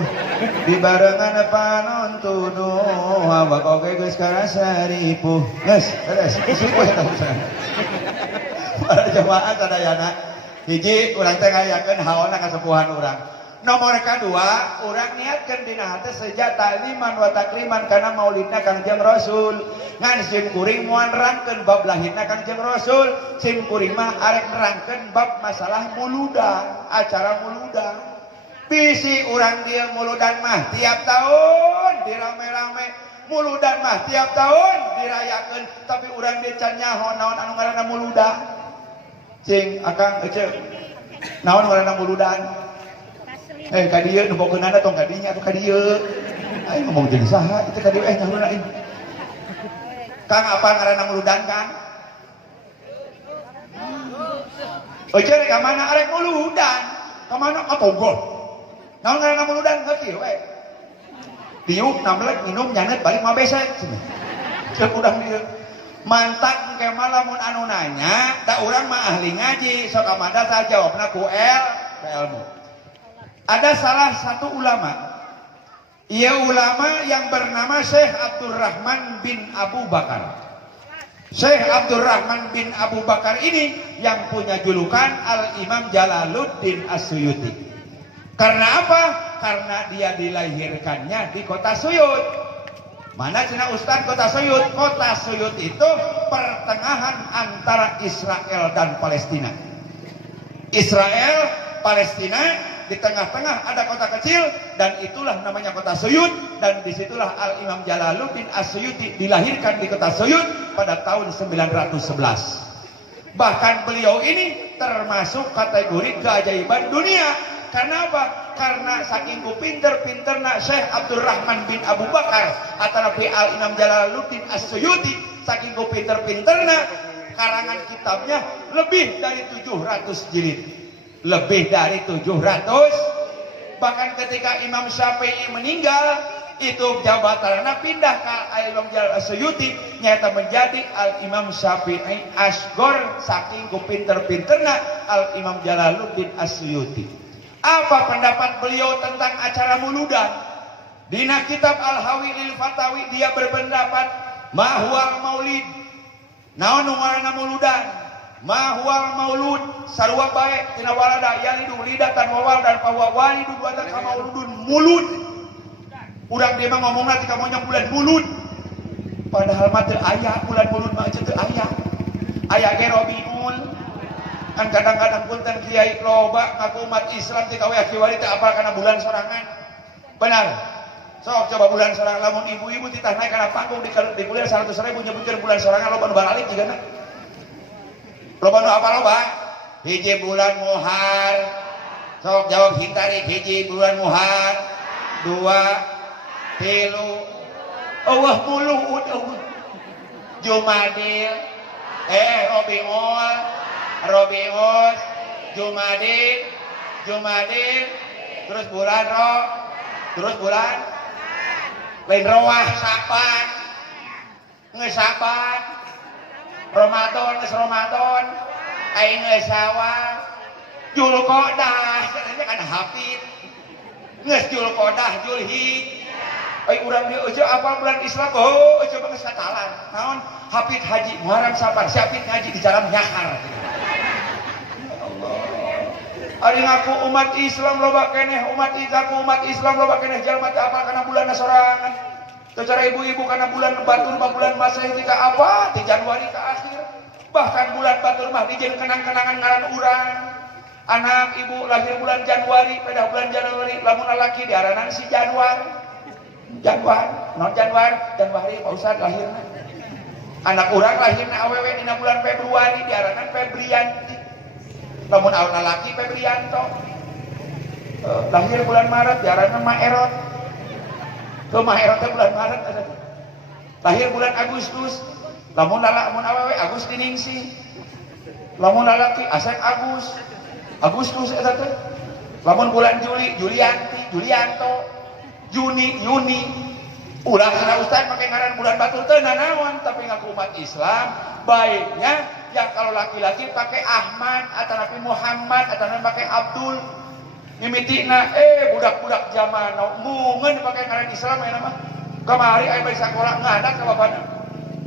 dibarengan panontun awak oge geus karasa ripuh geus beres subuh eta usaha para jamaah sadayana hiji urang teh ngayakeun haona kasepuhan urang. Nomor kedua, orang niatkan dina hati sejak takliman wa takriman karena maulidna Kangjeng Rasul. Ngan sim kuring moal nerangkeun bab lahirna Kangjeng Rasul, sim kuring mah arek nerangkeun bab masalah muludan, acara muludan. Bisi urang dia muludan mah tiap tahun dirame-rame, muludan mah tiap tahun dirayakeun, tapi urang dia can nyaho naon anu ngaranna muludan. Cing akang ece naon ngaranna muludan? Kadieu nu bokeunana tong kadinya atuh kadieu. Ai ngomong jeung saha itu kadieu nyahouna aing. Kang apa ngaranna muludan Kang? Euceun ka mana arek muludan? Ka mana atoggol? Naon ngaranna muludan ngerti we? Tiup namlek minum nyanet balik mah besek. Ceuk udang dieu. Mantak engke mah lamun anu nanya, da urang mah ahli ngaji, sok amanda tah jawabna ku ilmu. Ada salah satu ulama, ia ulama yang bernama Syekh Abdurrahman bin Abu Bakar. Syekh Abdurrahman bin Abu Bakar ini yang punya julukan Al-Imam Jalaluddin As-Suyuti. Karena apa? Karena dia dilahirkannya di kota Suyut. Mana cina Ustaz kota Suyut? Kota Suyut itu pertengahan antara Israel dan Palestina. Israel, Palestina, di tengah-tengah ada kota kecil dan itulah namanya kota Suyut, dan disitulah Al-Imam Jalaluddin As-Suyuti dilahirkan di kota Suyut pada tahun 911. Bahkan beliau ini termasuk kategori keajaiban dunia. Karena apa? Karena saking pinter-pinterna Syekh Abdurrahman bin Abu Bakar atau Al-Imam Jalaluddin As-Suyuti, saking pinter-pinterna karangan kitabnya lebih dari 700 jilid. Lebih dari 700. Bahkan ketika Imam Syafi'i meninggal, itu jabatannya pindah ke Al-Imam As-Suyuti, nyata menjadi Al-Imam Syafi'i Asghar saking pinter-pinterna Al-Imam Jalaluddin As-Suyuti. Apa pendapat beliau tentang acara muludan? Dina kitab Al-Hawi lil Fatawi dia berpendapat mahwal maulid. Naon nu ngaranna muludan? Mahwal maulud sarua bae tina walada yalidu lidatan wawal dan pawawalidu duatan ka mauludun mulud. Urang dia mah ngomongna tika monya bulan mulud. Padahal mah teu aya bulan mulud mah teu aya. Aya ge Rabiul. Kan kadang-kadang punten kiai loba ngaku umat Islam tika we kiwari teh apal kana bulan sorangan. Benar. Sok coba bulan sorangan lamun ibu-ibu titah naik kana panggung di kuliah 100.000 nyebutkeun bulan sorangan loba nu balik jigana. Loba nu apa loba? Hiji bulan Muhar. Sok jawab hintari hiji bulan Muhar. 2 3 Allah muluud Jumadil Robiul Jumadil terus bulan terus bulan lain Rowah Saban geus Saban Ramadan geus Ramadan aing geus Syawal Julqa'dah kan hafid geus Julqa'dah Julhijjah ai urang dieu eueuh apa bulan Islam eueuh coba geus katalan naon hafid haji Muharram Safar siapit ngaji di jalan nyakar. Ya Allah ari ngaku umat Islam loba keneh umat Islam loba keneh jalma teh apal kana bulan sorangan teu cara ibu-ibu kana bulan batur mah bulan Masehi tika apa ti Januari ka akhir bahkan bulan batur mah dijieun kenang-kenangan ngaran urang anak ibu lahir bulan Januari pada bulan Januari lamun lalaki diaranan si Januari Pak Ustad lahirna anak urang lahirna awewe dina bulan Februari diaranan Febrianti lamun lalaki Febrianto lahir bulan Maret diaranan Maerot ke Maerot bulan Maret lahir bulan Agustus lamun awewe Agustiningsih lamun lalaki Asep Agustus eta teh lamun bulan Juli Julianto Juni ulah sana ustaz pakai ngaran bulan batur teu nanaon, tapi ngaku umat Islam baiknya yang kalau laki-laki pakai Ahmad atau Nabi Muhammad atau pakai Abdul. Mimitina budak-budak zaman now mungeun pakai ngaran Islam ya nama. Kamari aya bae sakola ngadat ka bapana.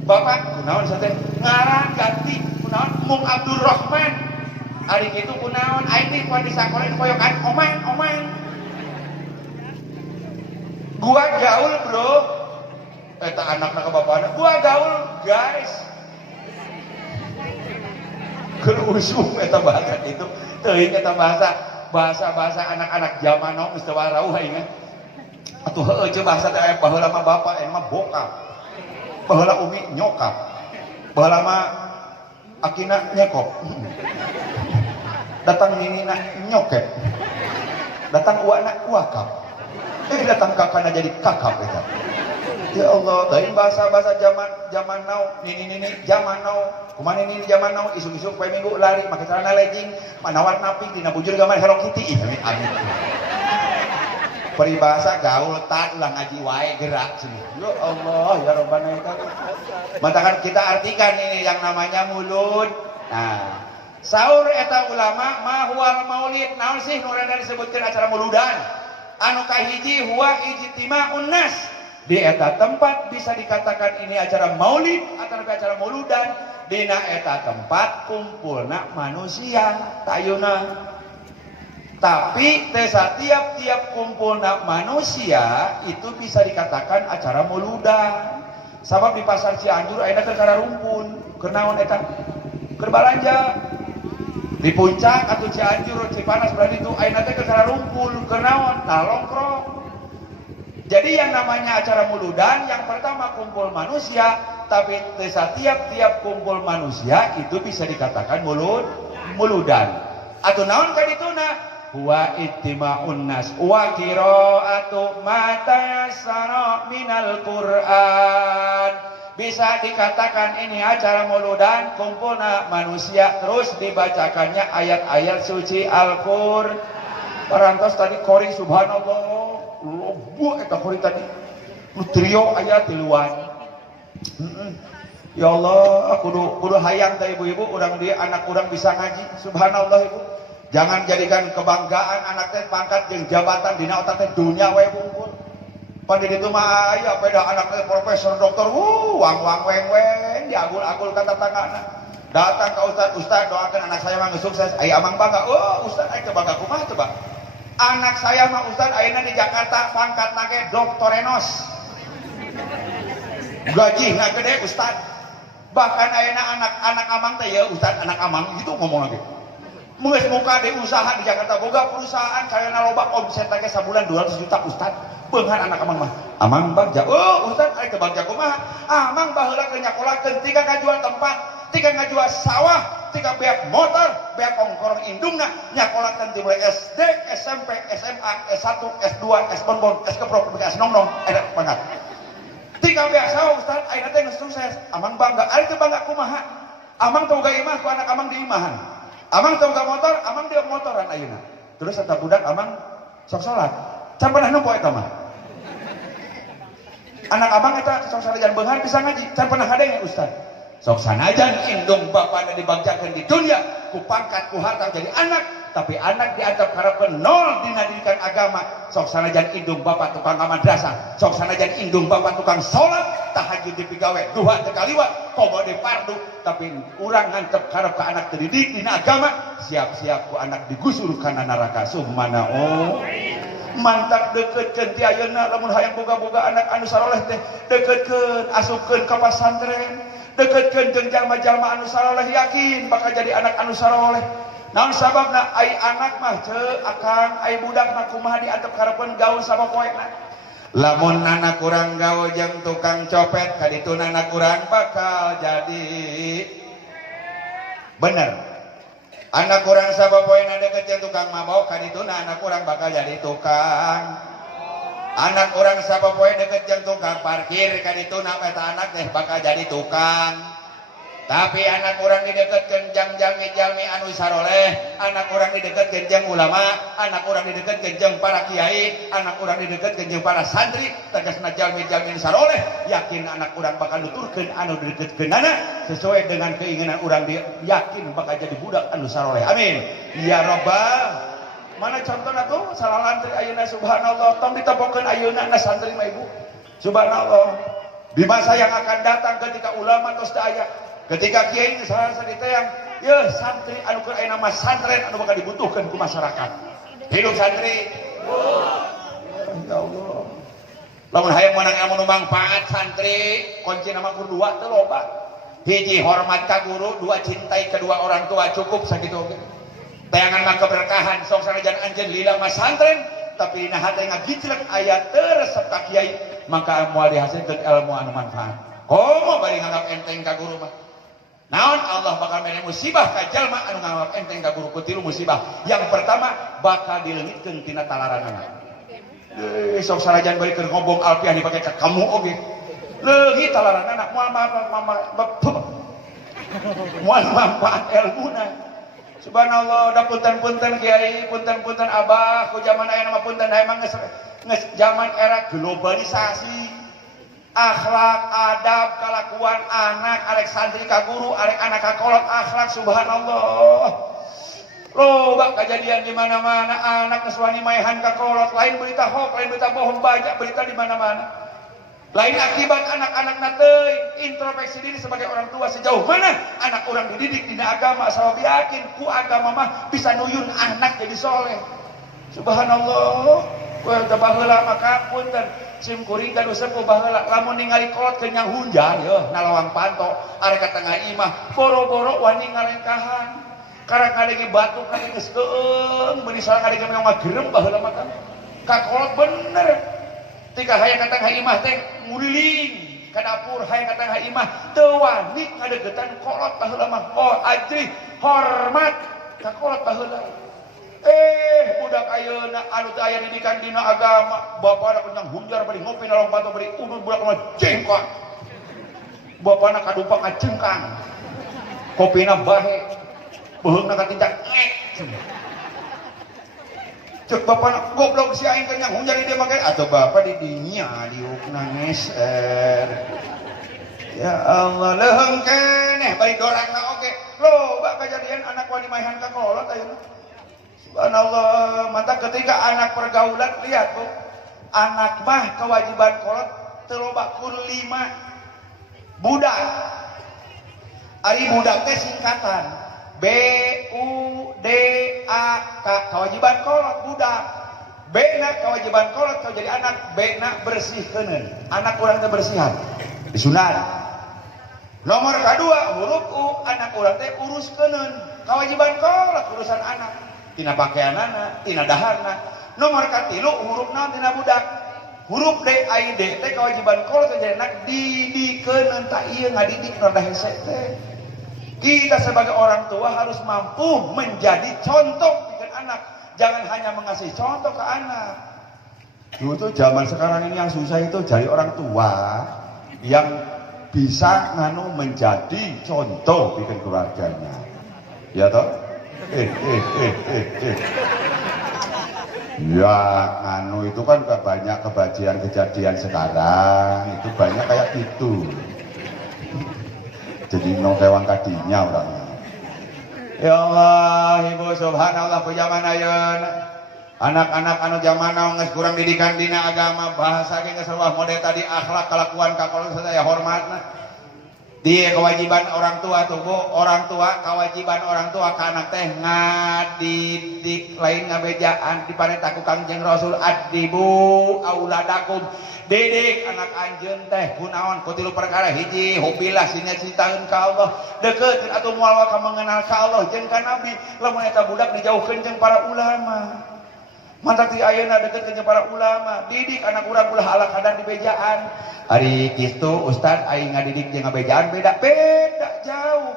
Bapak kunaon sateh? Ngaran ganti kunaon Mung Abdul Rahman. Ari kitu kunaon aing teh kudu sakola koyokan omang. Gua gaul bro, eta anakna ka bapana. Gua gaul guys. Keur usum eta bahasa itu, teuing eta bahasa anak-anak zaman now geus teu warauh aing. Atuh heueuh ce bahasa teh aya baheula mah bapak aya mah bokap. Baheula umi nyokap. Baheula mah akina nyekop. Datang ninina nyokep. Datang uana wakap. Datang kakaknya jadi kakak kita. Ya Allah, lain bahasa zaman now, nini zaman now, kumaha nini zaman now, isu-isu poe minggu lari make celana legging, manawar napik dina bujur gambar Hello Kitty. Amin. Peribahasa gaul tad ulah ngaji wae gerak sini. Ya Allah, ya Rabbana eta. Matakan kita artikan ini yang namanya mulut. Nah, saur eta ulama ma huwal maulid, naon sih nu rada disebutkeun acara muludan? Anu kahiji huwa ijtima'un nas. Di eta tempat bisa dikatakan ini acara maulid atau acara mauludan. Dina eta tempat kumpulna manusia tayuna. Tapi teh setiap kumpulna manusia itu bisa dikatakan acara mauludan. Sabab di pasar Cianjur aya keur rumpun, keur naon eta? Keur balanja. Di puncak atau Cianjur Cipanas berarti itu ayeuna teh keur rumpul keur naon nalongkrong. Jadi yang namanya acara muludan yang pertama kumpul manusia, tapi setiap kumpul manusia itu bisa dikatakan muludan. Atau naon kadituna huwa ittima'un nas wa qira'atu ma tayassara minal Qur'an. Bisa dikatakan ini acara mauludan kumpulna manusia terus dibacakannya ayat-ayat suci Al-Qur'an. Parantos tadi kori subhanallah lobo eta kori tadi trio ayat tiluan. Ya Allah kudu hayang teh ibu-ibu urang dia anak urang bisa ngaji subhanallah ibu. Jangan jadikan kebanggaan anak teh pangkat jeung jabatan dina otak teh dunia wae bungkul. Pandit itu mah aya beda anaknya profesor doktor wang weng diagul-agul kata tanggana. Datang ke ustaz doakan anak saya mah sukses. Aya amang bangga. Ustaz aya bangga kumaha coba? Anak saya mah ustaz ayeuna di Jakarta pangkatna ge doktorenos. Gajihna gede ustaz. Bahkan ayeuna anak amang teh ya ustaz anak amang gitu ngomong lagi. Menggeus muka di usaha di Jakarta boga perusahaan kayana loba omset teh sabulan 200 juta ustaz. Beungan anak amang mah amang bagja ustaz aya teu bagja kumaha amang baheula keur nyakolakeun tika ngajual tempat tika ngajual sawah tika beak motor beak ongkorong indungna nyakolakeun di mulai SD SMP SMA S1 S2 S bonbon S keprok S nongnong eta banget tika beak sawah ustaz ayeuna teh geus sukses amang bangga ari teu bangga kumaha amang teu boga imah ku anak amang di imahan amang teu boga motor amang di motoran ayeuna terus eta budak amang sok salat can pernah nempo eta mah. Anak abang eta sok sanajan beunghar bisa ngaji, can pernah hadeng ustaz. Sok sanajan indung bapana dibagjakeun di dunia ku pangkat ku harta jadi anak, tapi anak dianggap harapan nol dina didikan agama. Sok sanajan indung bapak tukang madrasah, sok sanajan indung bapak tukang salat, tahajud dipigawe, duha teu kaliwat, komo di fardu, tapi urang ngantep harap ka anak terdidik dina agama, siap-siap ku anak digusur kana neraka. Subhana mantap deketkeun ti ayeuna lamun hayang boga-boga anak anu saloleh teh deketkeun asupkeun ka pasantren deketkeun jeung jalma-jalma anu saloleh yakin bakal jadi anak anu saloleh. Naon sababna ai anak mah ceu akang ai budak mah kumaha diantep karepeun gaul sapopoena. Lamun anak urang gaul jeung tukang copet kadituna anak urang bakal jadi bener. Anak kurang sabapoena deket jeung tukang mabok kadituna anak kurang bakal jadi tukang. Anak kurang sabapoe deket jeung tukang parkir kadituna eta anak teh bakal jadi tukang. Tapi anak orang didekatkan jang jalmi anu saroleh, anak orang didekatkan jang ulama, anak orang didekatkan jang para kiai, anak orang didekatkan jang para santri, tegasna jalmi saroleh, yakin anak orang bakal nuturkeun anu didekatkeunana sesuai dengan keinginan orang, dia yakin bakal jadi budak anu saroleh. Amin. Ya Rabbal. Mana contohna tuh salah lantri ayeuna subhanallah, tong ditopokeun ayeuna na santri mah Ibu. Subhanallah. Di masa yang akan datang ketika ulama tos teu aya, ketika kiai salah sadita yang ya santri anu keur aya nama santren anu bakal dibutuhkan ku masyarakat. Hidup santri. Ya Allah. Lamun hayang menang anu manfaat santri, kunci nama kudu dua teu loba. Hiji hormat ka guru, dua cintai kedua orang tua, cukup sakitu oge. Tayangan mah keberkahan sok sanajan anjeun lila mah santren, tapi dina hate ngagiclek aya teu resep ka kiai, maka moal dihasilkeun ilmu anu manfaat. Komo bari nganggap enteng ka guru mah. Naon Allah bakal mere musibah ka jalma anu nganggap enteng ka guru. Kutilu musibah. Yang pertama bakal dileungitkeun tina talaranana. Sok sanajan bari keur ngobong alfiah dipake ka kamu oge. Leungit talaranana moal manfaat ilmuna. Subhanallah, da punten-punten kiai, punten-punten abah, ku zaman aya nama punten emang geus zaman era globalisasi. Akhlak, adab, kalakuan anak, arek santri ka guru, arek anak ka kolot akhlak, subhanallah. Loba kejadian di mana-mana, anak geus wani maehan ka kolot, lain berita hoax, lain berita bohong, banyak berita di mana-mana. Lain akibat anak-anak teuy introspeksi diri sebagai orang tua, sejauh mana anak orang dididik dina agama, sabab yakin ku agama mah bisa nuyun anak jadi soleh. Subhanallah. Wah teu baheula maka punten sim kuring ka dosa ku baheula lamun ningali kolot kenyang hunjar yeuh nalawang panto arek ka tengah imah boro-boro wani ngalengkahan karang ngadenge batu kali geus keung beuni salah ngadenge meong ngagerem baheula mah kan ka kolot bener. Tika hayang ka tengah imah teh nguliling ka dapur, hayang ka tengah imah teu wani ngadegetan kolot baheula mah. Oh ajri hormat ka kolot baheula. Budak ayeuna anu teu aya didikan dina agama, bapana kenyang hunjar bari ngopi na lawang batu bari udun budak mah jengkot. Bapana kadupak ngacengkang. Kopina bahe. Beheungna katindak cek bapak goblok si aing kenyang hunjar di dia makai atau bapak di dinya diuk nangis ya Allah leuheung keneh bari dorangna oge loba kejadian anak wani maehan ka kolot ayeuna subhanallah. Mata ketika anak pergaulan lihat Bu, anak mah kewajiban kolot teu loba kun 5 budak ari budak teh singkatan B-U-D-A-K kewajiban kolot budak. B-na kewajiban kolot kalau jadi anak, B-na bersihkeun. Anak urang teh bersihan. Disunat. Nomor kedua huruf U, anak urang teh uruskeun. Kewajiban kolot urusan anak. Tina pakaianana, tina daharna. Nomor katilu huruf naon tina budak. Huruf D, A, I, D teh kewajiban kolot jadi anak didikeun tah ieu ngadidik rada hese teh. Kita sebagai orang tua harus mampu menjadi contoh dengan anak. Jangan hanya mengasih contoh ke anak. Dulu tuh zaman sekarang ini yang susah itu cari orang tua yang bisa menjadi contoh bikin keluarganya. Ya toh? Ya itu kan banyak kejadian sekarang. Itu banyak kayak gitu. Jadi nongkewang kadinya orangnya. Ya Allah, Ibu subhanallah ku zaman ayeuna. Anak-anak anu zaman now geus kurang didikan dina agama, bahasa ge geus sarua model tadi akhlak kalakuan kakolot sadaya hormatna. Dia kewajiban orang tua tuh Bu, orang tua kewajiban orang tua ka anak teh ngadidik lain ngabejaan diparentah ku Kangjeng Rasul adibu auladakum. Didik anak anjeun teh kunaon ku tilu perkara. Hiji hubbillah sinya cintaeun ka Allah, deukeutkeun atuh moal ka mengenal ka Allah jeung ka Nabi. Lamun eta budak dijauhkeun jeung para ulama. Mantap ti ayeuna deukeutkeun jeung para ulama. Didik anak urang ulah ala kadang di bejaan. Ari kitu Ustad aing ngadidik jeung ngabejaan beda jauh.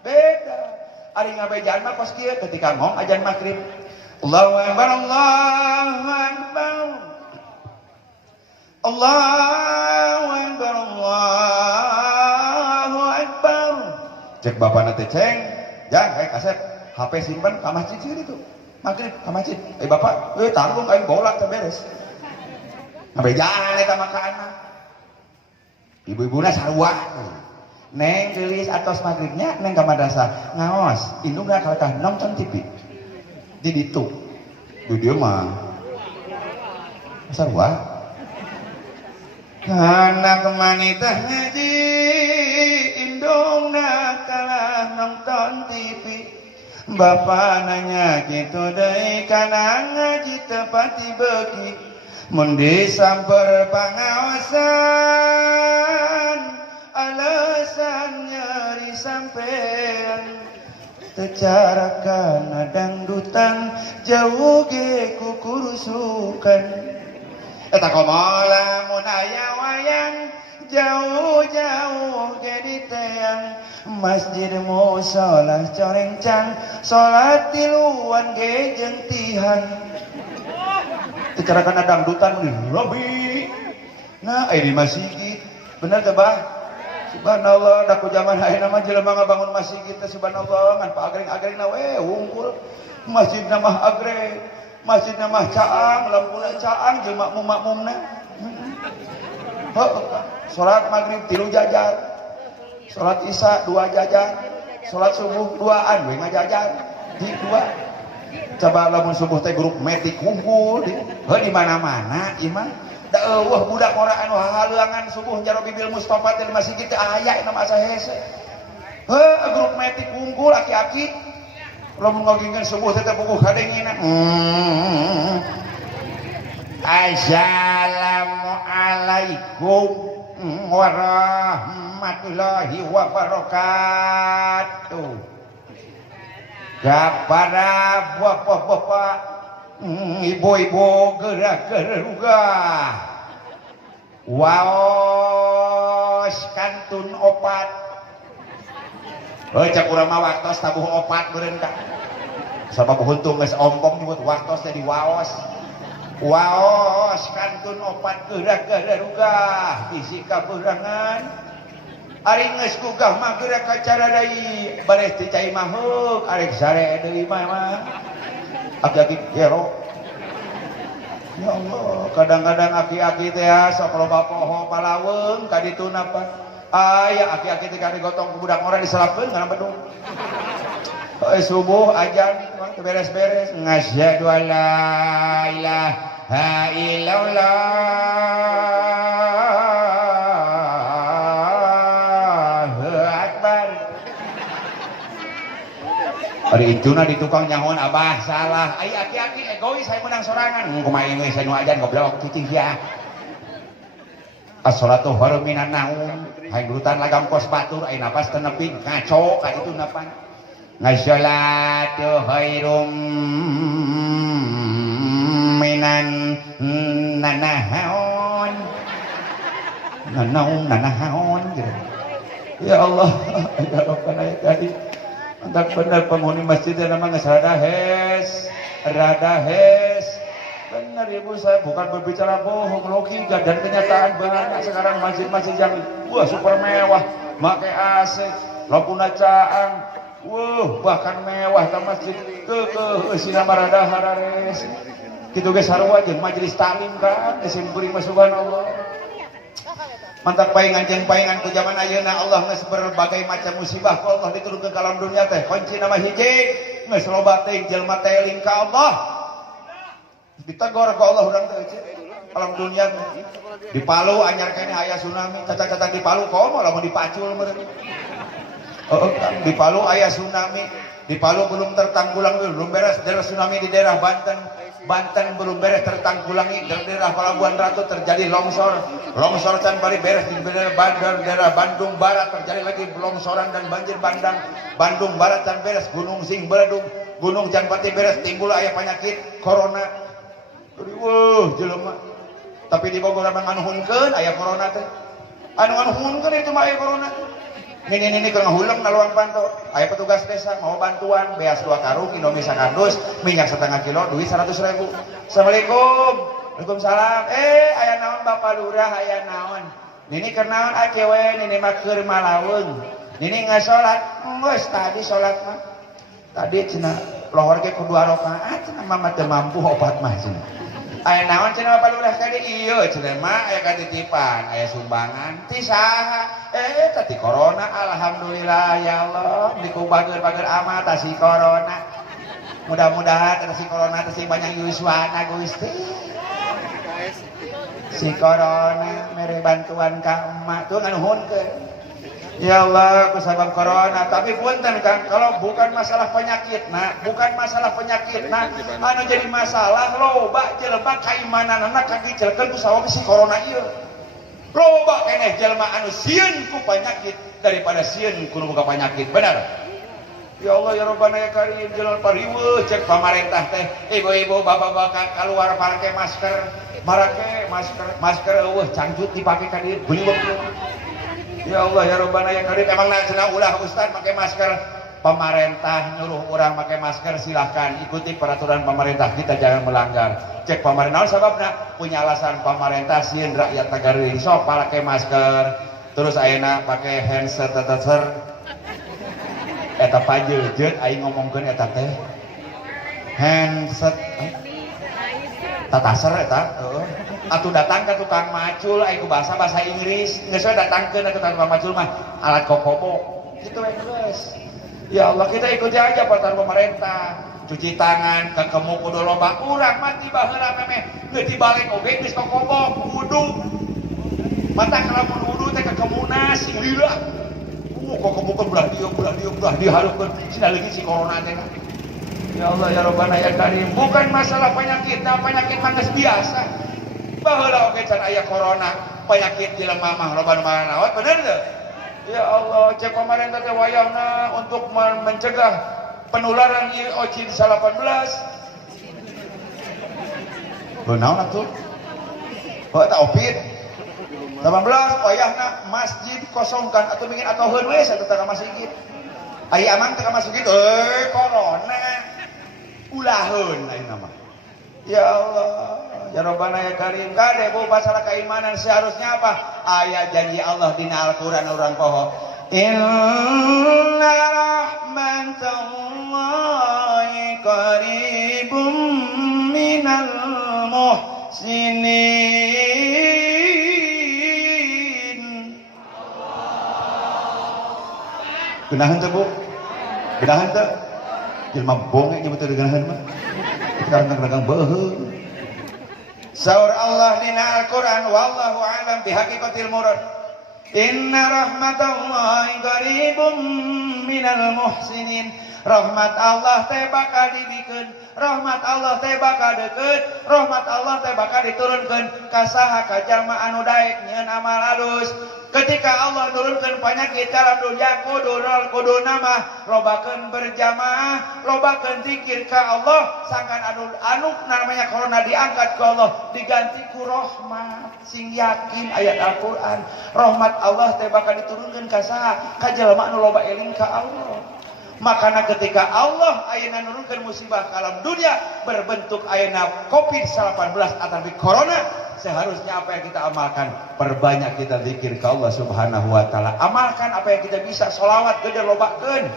Beda. Ari ngabejaan mah pas kieu ketika ngong ajan magrib. Allahu akbar Allahu akbar. Allahu akbar Allahu akbar cek bapana teh ceng jang kasep HP simpen ka masjid sih itu magrib ka masjid bapak tanggung aing bolak teh beres ngabejaan eta maka anak ibu-ibuna sarua neng rilis atos magribnya neng ke madrasah ngaos indungna kalekah nonton TV di ditu video mah sarua anak manita ngaji indungna kalah nonton TV bapak nanya gitu deui kana ngaji tepati beuki mun disamper pangaosan alasan nyeri sampean tecarakan dangdutan jauh ge kukurusukan eta komola mun aya wayang jauh-jauh ge diteang masjid mushola corengcang salat tiluan ge jeung tihan tecarakan dangdutan di lobi nah aya di masjid bener teh bah subhanallah daku zaman ayeuna mah jelema ngabangun masjid teh subhanallah ngan paagreng-agrengna we wungkul masjidna mah agreng masjidna mah caang lampuna caang jeung makmum-makmumna salat maghrib 3 jajar salat isya 2 jajar salat subuh 2an we ngajajar di 2 coba lamun subuh teh grup metik kumpul di mana-mana imah da eueuh budak ora anu hahalangan subuh jaro bibil Mustofa teh masih kitu aya eta mah asa hese grup metik kumpul aki-aki lamun ngogingkeun subuh teh puguh kadengina Assalamualaikum warahmatullahi wabarakatuh kepada bapak-bapak ibu-ibu gerak-geruga waos kantun opat cak urang mah waktos tabuh opat beureun ka sabab huntung geus ompong nyebut waktos jadi waos waos kantun opat gerak-geruga bisi kaberangan ari geus gugah mah gerak acara deui bares teu cai mah heuk arek sare deui mah aki-aki gero ya Allah kadang-kadang aki-aki teh sok loba poho palaweung ka ditu napa aya aki-aki teh kari gotong ku budak ora diselapkeun kana bedung subuh ajan teu beres-beres ngasyhadu alla ilaha illallah ari ituna di tukang nyahoan abah salah ai aki-aki egois saya menang sorangan kumaha geus anu ajan goblok cicing ya as-shalatu khairum minan naum hayang durutan lagam kos batur ai napas teu nepi ngaco ka itu napan ngasholatu khairum minan nanahaon nanahaon gitu ya Allah ya Rabbana ya Karim entah benar penghuni masjid nama geus rada hes benar ibu saya bukan berbicara bohong logika dan kenyataan banyak sekarang masjid-masjid yang wah super mewah make AC lampuna caang bahkan mewah ta masjid teu eusina rada harares kitu ge sarua jeung majelis taklim kan disimpeuring subhanallah mantap paingan jeung paingan ku zaman ayeuna Allah geus berbagai macam musibah ku Allah diturunkeun ka alam dunia teh kunci nama hiji geus loba teh jelema teh eling ka Allah ditegor ku Allah urang teh alam dunia di Palu anyar kene aya tsunami cacat-cacat di Palu komo lamun dipacul meureun di Palu aya tsunami di Palu belum tertanggulang belum beres tsunami di daerah Banten belum beres tertanggulangi dari daerah Pelabuhan Ratu terjadi longsor can bari beres di daerah Bandung Barat terjadi lagi longsoran dan banjir bandang Bandung Barat can beres Gunung Sing Beledung Gunung can pati beres timbul aya penyakit corona jelema tapi di Bogor mah nganuhunkeun aya corona teh anu nganuhunkeun itu mah aya corona ini keur ngahuleung naluang pantau aya petugas desa mau bantuan beas 2 karung indomie sakardus minyak setengah kilo duit 100.000 assalamualaikum waalaikumsalam aya naon bapak lurah aya naon nini keur naon akewe nini mah keur malaweung Ini nggak sholat, geus tadi sholat mah. Tadi cenah lohor ge kudu 2 rakaat, cenah mah teu mampu opat mah cenah. Aya naon cenah Bapak Lurah ka dieu? Ieu cenah mah aya katitipan, aya sumbangan ti saha? Tadi corona alhamdulillah ya Allah, dikubageun-bageun amat si corona. Mudah-mudahan si corona teh sing banyak yuswana Gusti. Si corona mere bantuan ka emak tuh nganuhunkeun. Ya Allah, kusabab corona. Tapi punten Kang, kalau bukan masalah penyakit, bukan masalah penyakit, anu jadi masalah loba jelema kaimananna kagicelkeun ku sawa si corona ieu. Loba keneh jelema anu sieun ku penyakit daripada sieun ku boga penyakit. Benar? Ya Allah ya Rabbana ya Karim, jelema pariweuh cek pamarentah teh, ibu-ibu bapak-bapak keluar parake masker, marake masker eueuh cangcut dipake ka dieu, beuliweuh. Ya Allah ya Rabbana ya Karim, emang cenah ulah Ustaz pakai masker. Pemerintah nyuruh orang pakai masker, silahkan ikuti peraturan pemerintah, kita jangan melanggar. Cek pemerintah sababna punya alasan pemerintah sieun rakyat negara ini sok pakai masker. Terus ayeuna pakai hand sanitizer. Eta pajeut aing ngomongkeun eta teh. Hand sanitizer eta, heeh. Atuh datang ke tukang macul aya ku bahasa Inggris geus we datangkeun ke tukang macul mah alat kokobo kitu we geus. Ya Allah, kita ikuti aja peraturan pemerintah, cuci tangan, kekemu kudu loba. Urang mah ti baheula meh geus dibalik oge geus kokobo wudu. Mata kalamun wudu teh kekemuna sing lila. Kokobo belah dieu hareupeun cenah leungit si corona teh. Ya Allah ya Rabbana ya Karim, bukan masalah penyakit, penyakit mah geus biasa. Baheula oge can aya corona, penyakit jelema mah loba nu marawat, bener teu? Ya Allah, cek pemerintah teh wayahna untuk mencegah penularan COVID-19. Benaon atuh? Heuh eta COVID-19 wayahna masjid kosongkan atuh mungkin atoheun we satu ka masjid. Aya amang teu ka masjid, corona. Ulaheun ayeuna mah. Ya Allah, ya Rabbana ya Karim, kade bu masalah keimanan seharusnya apa? Ayat janji Allah di Al-Quran orang poho. Inna rahmatallahi qaribum minal muhsinin. Genahan teh bu? Genahan teh? Jelma bonge nyebut genahan mah. Sekarang regang beuheung. Saur Allah dina Al-Qur'an wallahu a'lam bihaqiqatil murad. Inna rahmatallahi qaribum minal muhsinin. Rahmat Allah teh bakal dibikeun, rahmat Allah teh bakal deukeut, rahmat Allah teh bakal diturunkeun ka saha ka jalma anu daek nyieun amal alus. Ketika Allah turunkan penyakit dalam dunia kudu nama lobakeun berjamaah, lobakeun zikir ka Allah, sangkan anu namanya corona diangkat ke Allah, diganti ku rahmat. Sing yakin ayat Al-Qur'an, rahmat Allah teh bakal diturunkeun ka saha? Ka jalma anu loba eling ka Allah. Makanya ketika Allah ayeuna nurunkeun musibah ke alam dunia berbentuk ayeuna COVID-19 atau corona, seharusnya apa yang kita amalkan? Perbanyak kita zikir ke Allah Subhanahu wa taala. Amalkan apa yang kita bisa, sholawat gede lobakeun.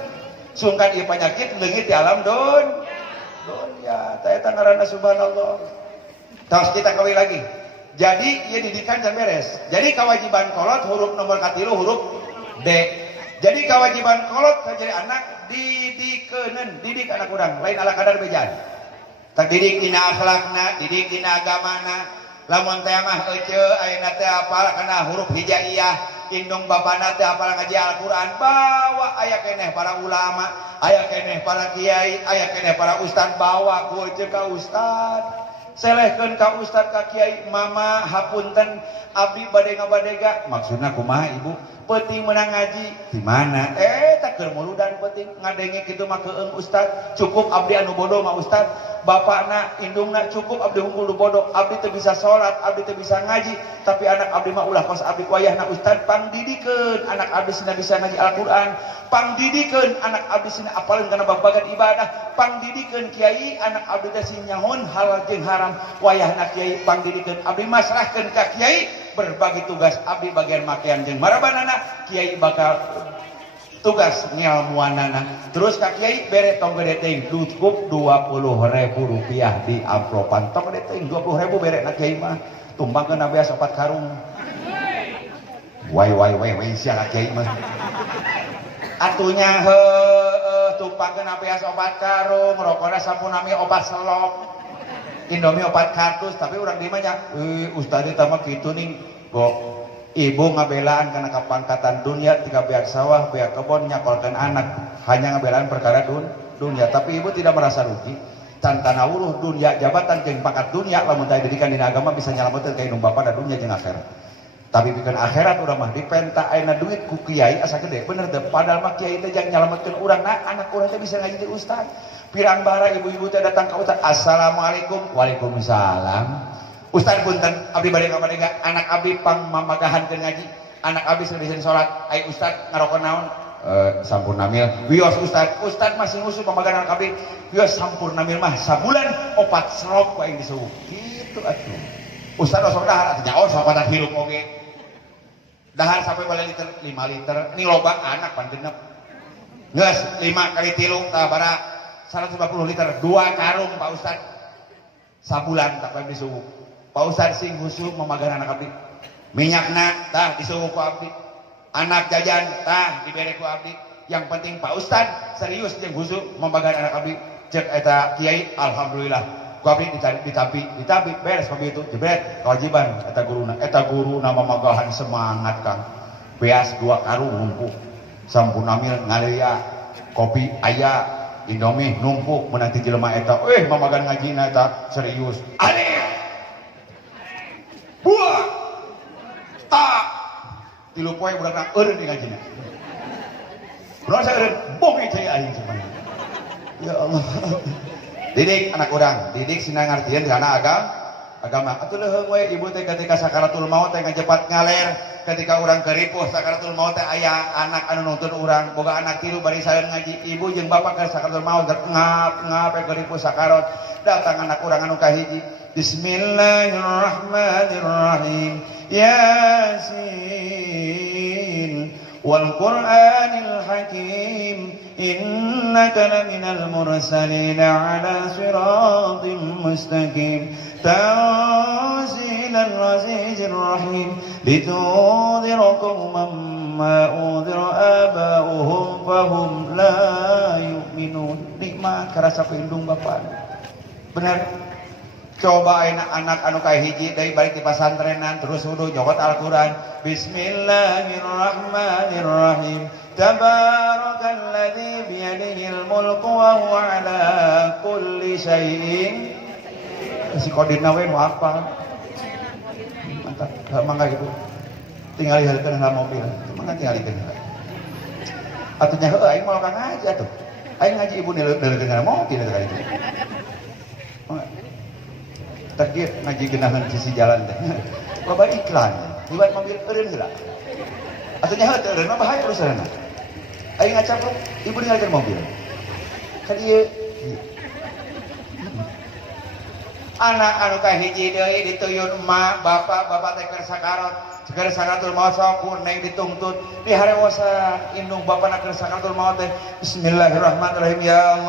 Sungkan ieu penyakit leungit di alam dunia. Ta eta ngaranna subhanallah. Terus kita kawin lagi. Jadi ieu didikan can beres. Jadi kewajiban kolot huruf nomor katilu huruf D. Jadi kewajiban kolot jadi anak didik anak urang, lain ala kadar bejaan. Tak didik dina akhlakna, didik dina agamana. Lamun teh mah euceu ayeuna teh apal kana huruf hijaiyah, indung babana teh apal ngaji Al-Qur'an, bawa aya keneh para ulama, aya keneh para kiai, aya keneh para ustad, bawa ku euceu ka ustad. Selehkeun ka ustad ka kiai, mama hapunten abdi bade ngabadega. Maksudna kumaha ibu? Peuting menang ngaji di mana? Tak keur muludan peuting ngadenge kitu mah keung ustad. Cukup abdi anu bodoh mah ustad. Bapakna indungna cukup abdi hungkul bodoh. Abdi teu bisa salat, abdi teu bisa ngaji, tapi anak abdi mah ulah kos abdi wayahna ustad pangdidikeun anak abdi sina bisa ngaji Al-Qur'an, pangdidikeun anak abdi sina apaleun kana babagan ibadah, pangdidikeun kiai anak abdi teh sing nyahoon halal jeung haram, wayahna kiai pangdidikeun abdi masrahkeun ka kiai berbagi tugas abdi bagian makian jeung marabanana kiai bakal tugas ngilmuanana. Terus Kak Kiai bere tong gede teuing cukup 20.000 rupiah di amplopan. Tong gede teuing 20.000 bere na Kiai mah. Tumbangkeun beas 4 karung. Wai sia Kak Kiai mah. Atunya tumpangkeun beas 4 karung, rokona sampun nami 4 selop. Indomie 4 kartus, tapi urang di mah nya ustaz eta mah kitu ning kok ibu ngabelaan karena kepangkatan dunia tiga beak sawah beak kebon nyakolkan anak hanya ngabelaan perkara dunia, tapi ibu tidak merasa rugi tantana uruh dunia jabatan jeung pangkat dunia lamun teu didikan dina agama bisa nyalametkeun ka indung bapa da dunia jeung akhirat. Tapi bikin akhirat udah mah dipenta ayeuna duit ku kiai asa gede bener deh, padahal mah kiai teh jang nyalametkeun urang nah anak urang teh bisa ngaji di ustaz. Pirang bara ibu-ibu teh datang ka ustaz, assalamualaikum. Waalaikumsalam. Ustaz punten abdi bade kapanega anak abdi pang mamagahankeun ngaji, anak abdi sedisen salat, ai ustaz ngarokon naon? Sampurna mil. Wios ustaz masih ngusul pamagahan anak abdi. Wios sampurna mil mah sabulan 4 serop ku aing disuwuk. Kitu atuh. Ustaz osok dahar atuh nyaon sapadan hirup oge. Dahar sampai bala liter 5 liter. Ini loba anak pan genep. Geus 5 kali 3 tah bara 150 liter 2 karung Pak Ustaz. Sabulan tak payah disuwuk. Pak Ustaz sing husuk memagahan anak abdi. Minyakna tah disuwuk ku abdi. Anak jajan tah dibere ku abdi. Yang penting Pak Ustaz serius jeung husuk memagahan anak abdi. Cek eta kiai alhamdulillah. Ku abdi ditapi beres pami itu jebret kewajiban eta guruna memagahan semangat Kang. Beas 2 karung numpuk. Sampurna mil ngaleya kopi aya. Indomie numpuk menanti jelema eta mamagan ngajina eta serius alif buah tak tilu poe budak eureun di ngajina urang saeureun boge cai aing semuanya ya Allah. Didik anak urang didik sina ngartieun kana agama atuh leuheung we ibu teh ketika sakaratul maut teh ngajepat ngaler ketika urang keripuh sakaratul maut teh aya anak anu nuntun urang boga anak 3 bari saeun ngaji ibu jeung bapa keur sakaratul maut ngap keripuh sakarat datang anak urang anu kahiji bismillahirrahmanirrahim yasin wal qur'anil hakim innaka laminal mursalin ala siratim mustaqim tanzilal azizir rahim litunzira qauman ma unzira aba'uhum fahum la yu'minun. Nikmat karasa indung bapa bener. Coba anak anu kayak hiji dari balik di pasantrenan terus wudu nyokot Al-Quran bismillahirrahmanirrahim tabarakalladzi biyadihil mulku wa huwa ala kulli syai'in si kodina we mau apa mantap mangga ibu tinggal lihatkeun dalam mobil mangga tinggalikeun atuh nya heuh aing mau ka ngaji atuh aing ngaji ibu neulekeun dalam mobil eta kali itu takdir ngaji genahan sisi jalan teh loba iklan liwat mobil eureun heula atunya heuh teu eureun mah bahaya urusanna aing ngacapruk ibu ninggalkeun mobil ka dieu anak anu kahiji deui dituyun emak bapak teh keur sakaratul maut sok neng dituntut diharewasan indung bapana keur sakaratul maut teh bismillahirrahmanirrahim ya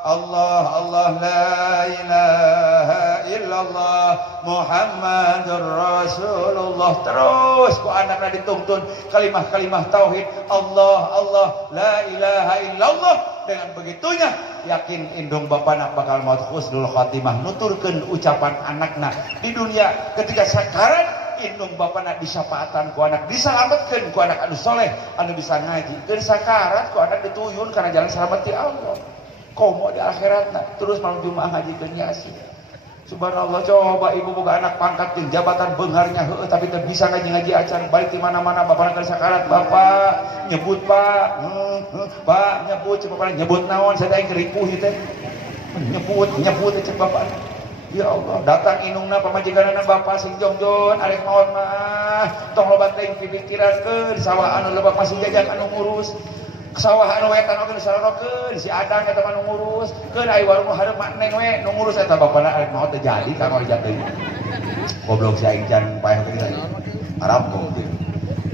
Allah la ilaha illallah Muhammadur Rasulullah terus ku anakna dituntun kalimah tauhid Allah la ilaha illallah. Dengan begitunya yakin indung bapana bakal maut husnul khatimah nuturkeun ucapan anakna di dunia ketika sakarat indung bapana disyafaatan ku anak disalametkeun ku anak anu soleh anu bisa ngaji keur sakarat ku anak dituyun kana jalan selamat ti Allah komo di akhiratna terus malam Jumaah ngajikeun Yasin. Subhanallah, coba ibu boga anak pangkat jeung jabatan beungharnya heueuh tapi teu bisa ngaji acan balik di mana-mana bapana keur sakarat bapak nyebut pak nyebut cek bapak nyebut naon saya teh keripuh ieu teh nyebut cek bapak ya Allah datang indungna pamajikanana bapak sing jongjon arek maot mah tong loba teuing pipikirankeun sawah anu loba masih jajan anu ngurus sawah anu wetan oge disarorokeun si adang eta mah nu ngurus keun aya warung hareup mak neng we nu ngurus eta bapana arek maot teh jadi ka ngorja teuing goblok si aing can paeh teh arab goblok.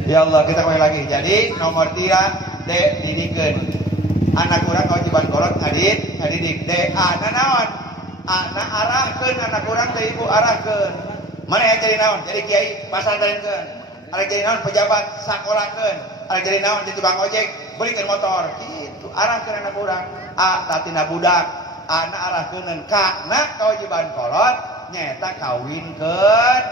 Ya Allah kita kembali lagi jadi nomor 3 dek didikeun anak urang kewajiban kolot ngadidik dek anak naon anak arahkeun anak urang teh ibu arahkeun mana jadi naon jadi kiai pasantrenkeun ada jadi naon pejabat sakolahkeun ada jadi naon di tukang ojek belikan motor gitu arahkeun anak urang tatina budak anak arahkeun kana kewajiban kolot nyata kawinkeun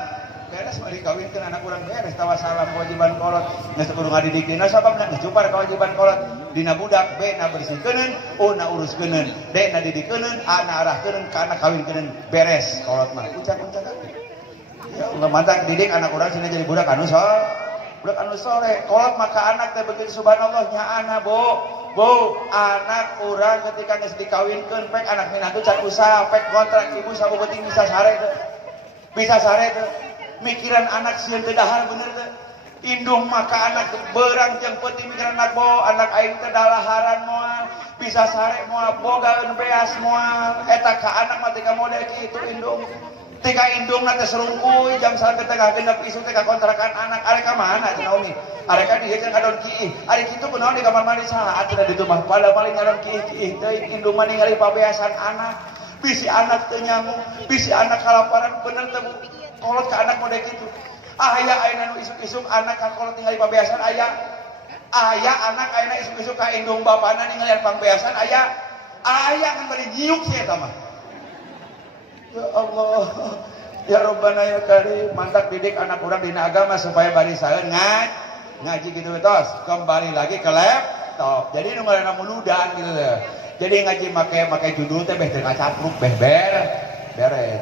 beres mari kawinkeun anak urang beres tawa salam kewajiban kolot geus kudu ngadidikeun sababna geus cupar kewajiban kolot dina budak B na bersihkeuneun O na uruskeun D na didikeun A na arahkeun ka anak kawinkeun beres kolot mah ucap-ucap ya Allah mantap didik anak urang sini jadi budak anu soleh kolot maka anak teh begitu subhanallah nya anak Bu, anak urang ketika geus dikawinkeun pek anak minatu can usaha pek kontrak ibu sabeuting bisa sare teu. Mikiran anak sieun teu dahar bener teu. Indung maka anak beurang jeung peuting mikiran anak anak aing teh dalaharan moal, bisa sare moal, bogaeun beas moal. Eta ka anak mah teh model kitu indung. Tika indungna teh serungkuy jam 3 tengah genep isu teh ka kontrakan anak arek ka mana cenah umi arek ka dieu cenah kadon kiih ari kitu kunaon di kamar mandi saat cenah ditu mah pada paling ngadon kiih teh indung mah ningali pabeasan anak bisi anak teu nyangu bisi anak kalaparan bener teh kolot ka anak model kitu aya ayeuna nu isuk-isuk anak ka kolot ningali pabeasan aya anak ayeuna isuk-isuk ka indung bapana ningali pangbeasan aya kan bari nyiuk sih eta mah. Ya Allah, ya Rabbana ya Karim, mantap didik anak urang dina agama supaya bari saeun ngaji gitu tos. Kembali lagi ke laptop. Jadi nu ngaranna muludan gitu teh. Jadi ngaji make judul teh beh teu kacapruk beh beres.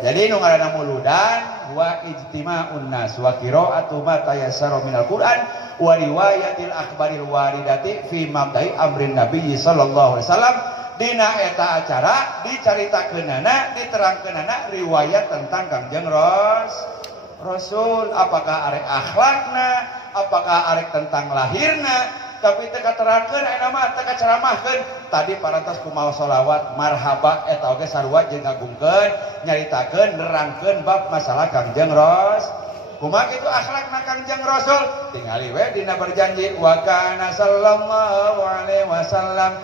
Jadi nu ngaranna muludan wa ijtima'un nas wa qira'atu ma tayassara minal Qur'an wa riwayatil akhbaril waridati fi mabda'i amrin nabiyyi sallallahu alaihi wasallam. Dina eta acara dicaritakeunana diterangkeunana riwayat tentang Kangjeng Rasul apakah arek akhlakna apakah arek tentang lahirna tapi teu katerangkeun aya mah teu kaceramahkeun tadi parantos kumaha sholawat marhaba eta oge sarua jeung ngagungkeun nyaritakeun nerangkeun bab masalah Kangjeng Rasul kumaha kitu akhlakna Kangjeng Rasul tingali we dina berjanji wa kana sallallahu alaihi wasallam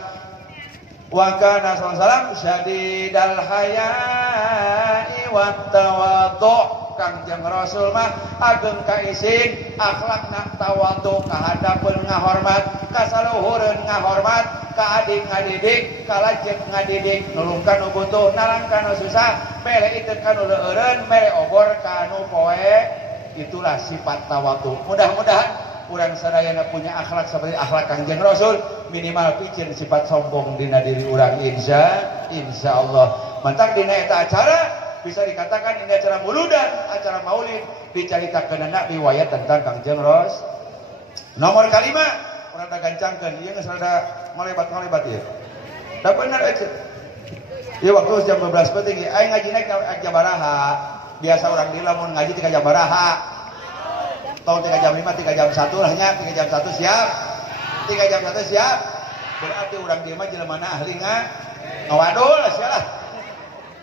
wa kana sallallahu syadidal haya'i wat tawadhu Kangjeng Rasul mah ageng ka isin akhlakna tawadhu kahadapeun ngahormat kasaluhureun ngahormat ka adik ngadidik ka lajeng ngadidik nulung ka nu butuh nalang ka nu susah mere iteun ka nu leueureun mere obor ka nu poe itulah sifat tawadhu mudah-mudahan urang sadayana punya akhlak seperti akhlak Kangjeng Rasul minimal picin sifat sombong dina diri urang insyaallah mantap dina eta acara bisa dikatakan ini acara muludan acara maulid dicaritakeunana riwayat tentang Kangjeng Rasul nomor kalima urang da gancangkeun ieu geus rada ngalebat ieu da bener aja ieu waktu jam 12 penting aing ngaji naik jabaraha biasa urang di lamun ngaji ti ka jabaraha tahun 3 jam 5, 3 jam 1 lahnya 3 jam 1 siap 3 jam 1 siap berarti orang dia mah jelemana ahli ngawadul sialah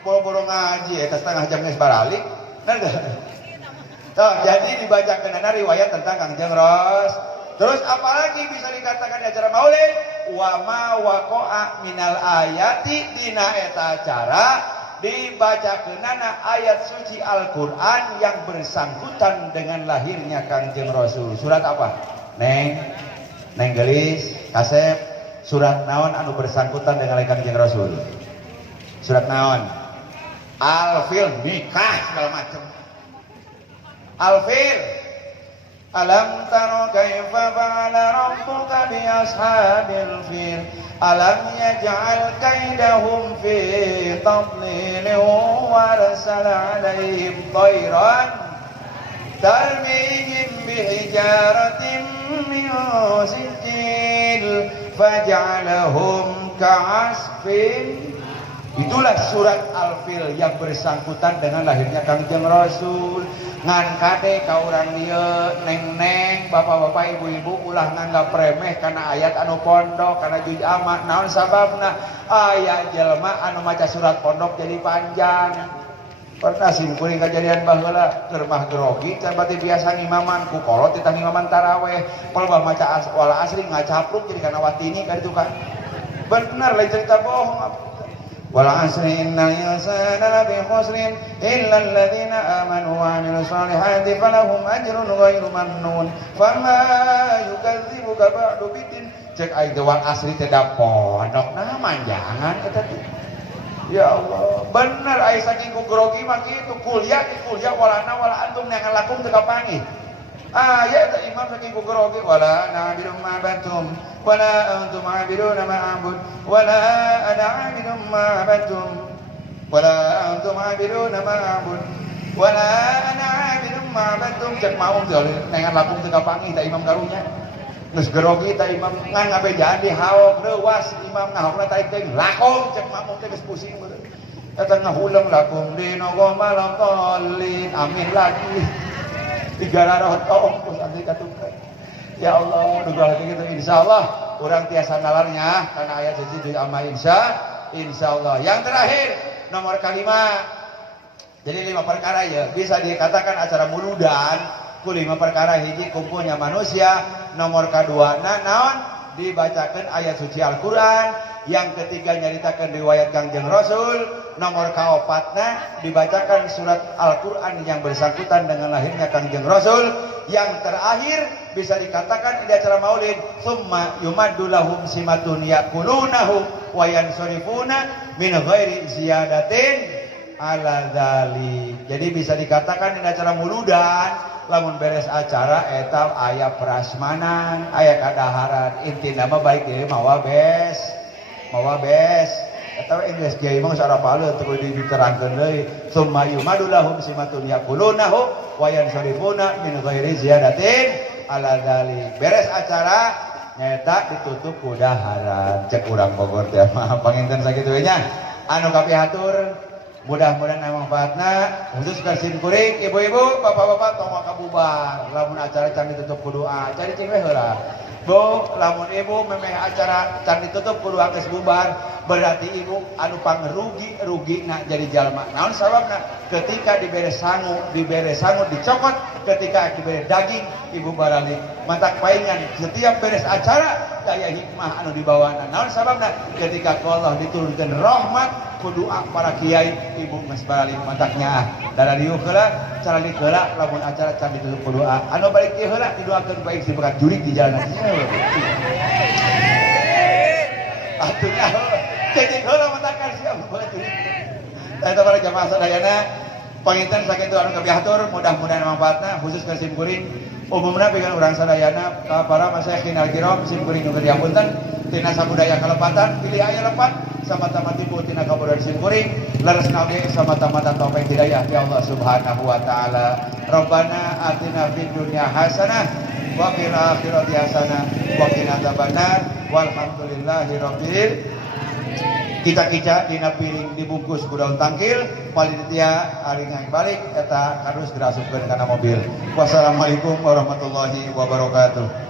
boro-boro ngaji eta setengah jam geus baralik jadi dibacakeunana riwayat tentang Kangjeng Rasul terus apalagi bisa dikatakan di acara maulid wa ma waqa'a minal ayati dina eta acara dibacakeunana ayat suci Al-Qur'an yang bersangkutan dengan lahirnya Kangjeng Rasul. Surat apa? Neng gelis, kasep, surat naon anu bersangkutan dengan Kangjeng Rasul? Surat naon? Al-Fil, nikah segala macam. Al-Fil. Alam taro kaifa fa'ala rabbuka bi ashabil fil alam yaj'al kaidahum fi tadlil wa arsala 'alaihim tayran tarmihim bihijaratin min sijil faj'alahum ka'asfin. Itulah surat Al-Fil yang bersangkutan dengan lahirnya Kangjeng Rasul. Ngan kade ka urang dieu neng-neng bapak-bapak ibu-ibu ulah nganggap remeh karena ayat anu pondok karena juz amma naon sababna aya jelema anu maca surat pondok jadi panjang pernah simkuring kejadian baheula keur mah grogi can bati biasa ngimaman ku kolot titah ngimaman taraweh pelbah maca wala asri ngacapluk jadi kana watini ka ditu kan bener lain cerita bohong wal asri innal insana lafi khusrin illa alladziina aamanu wa 'amilus shalihati falahum ajrun ghairu mamnun fama yukadzibuka ba'du bidin cek aing teh wal asri teh da pondok nah manjangan eta teh ya Allah bener aing saking ku grogi mah kitu kuliah walana wala antum neangan lakum teu kapangih ya eta imam saking ku grogi wala na'budu ma batum wala antum a'buduna ma a'bud wala ana 'abidun ma abattum wala antum 'abiduna ma a'bud wala ana 'abidun ma abattum cek maung teh neangan lakum teu kapangih da imam karunya geus grogi ta imam ngan ngabejaan di haok leuwas imam ngahokna tarik teuing lakum cek makmum teh geus pusing bener eta ngahulang lakum dinogo malam tolin amin lagi 300 ongkos anti katukan ya Allah duga hati kita insyaallah urang tiasa nalarnya karena ayat siji di amma insyaallah yang terakhir nomor kalima jadi 5 perkara ya bisa dikatakan acara muludan ku 5 perkara hiji kumpulnya manusia nomor kedua naon dibacakan ayat suci Al-Quran yang ketiga nyaritakan riwayat Kangjeng Rasul nomor kaopatna dibacakan surat Al-Quran yang bersangkutan dengan lahirnya Kangjeng Rasul yang terakhir bisa dikatakan di acara maulid summa yumaddu lahum simatun yakulunahu wa yansurifuna min ghairi ziyadatin ala dzalik jadi bisa dikatakan di acara muludan lamun beres acara eta aya prasmanan aya kadaharan intina mah baik deui mawa bes eta Inggris kiai mah sarapalu teu diterangkeun deui summa yumadu lahum simatun yaqulunahu wa yansarifuna min ghairi ziyadatin ala dzalik beres acara nyaeta ditutup ku daharan cek urang Bogor teh mah panginten sakitu nya anu kapihatur mudah-mudahan manfaatna khusus kersin kuring ibu-ibu bapak-bapak tong kabubar lamun acara can ditutup ku doa cari cing we heula bu lamun ibu memeh acara can ditutup ku doa geus bubar berarti ibu anu pangrugi jadi jalma naon sababna ketika dibere sangu dicokot ketika dibere daging ibu baralik mantak paingan setiap beres acara daya hikmah anu dibawana naon sababna ketika Allah diturunkeun rahmat ku doa para kiai ibu geus balik mantaknya dara dieu heula cara dikeula lamun acara can ditutup ku doa anu balik ieu heula didoakeun baik siberkat jurig di jalan atunya cek heula mantakan siap buat jurig eta para jamaah sadayana panginten sakitu anu kabihatur mudah-mudahan manfaatna khusus ka simkuring umumna pikeun urang sadayana ka para masyayikhin al-kiram simkuring nu diapunten tina sabudaya kalepatan pilih aya lepat sama-sama tipu tina kabudayan simkuring leresna oge sama-sama taufik hidayah ya Allah subhanahu wa taala Rabbana atina fid dunya hasanah wa fil akhirati hasanah wa qina adzabannar walhamdulillahi rabbil kita dina piring dibungkus ku daun tangkil panitia ari ngang balik eta kadus dirasupkeun kana mobil wassalamualaikum warahmatullahi wabarakatuh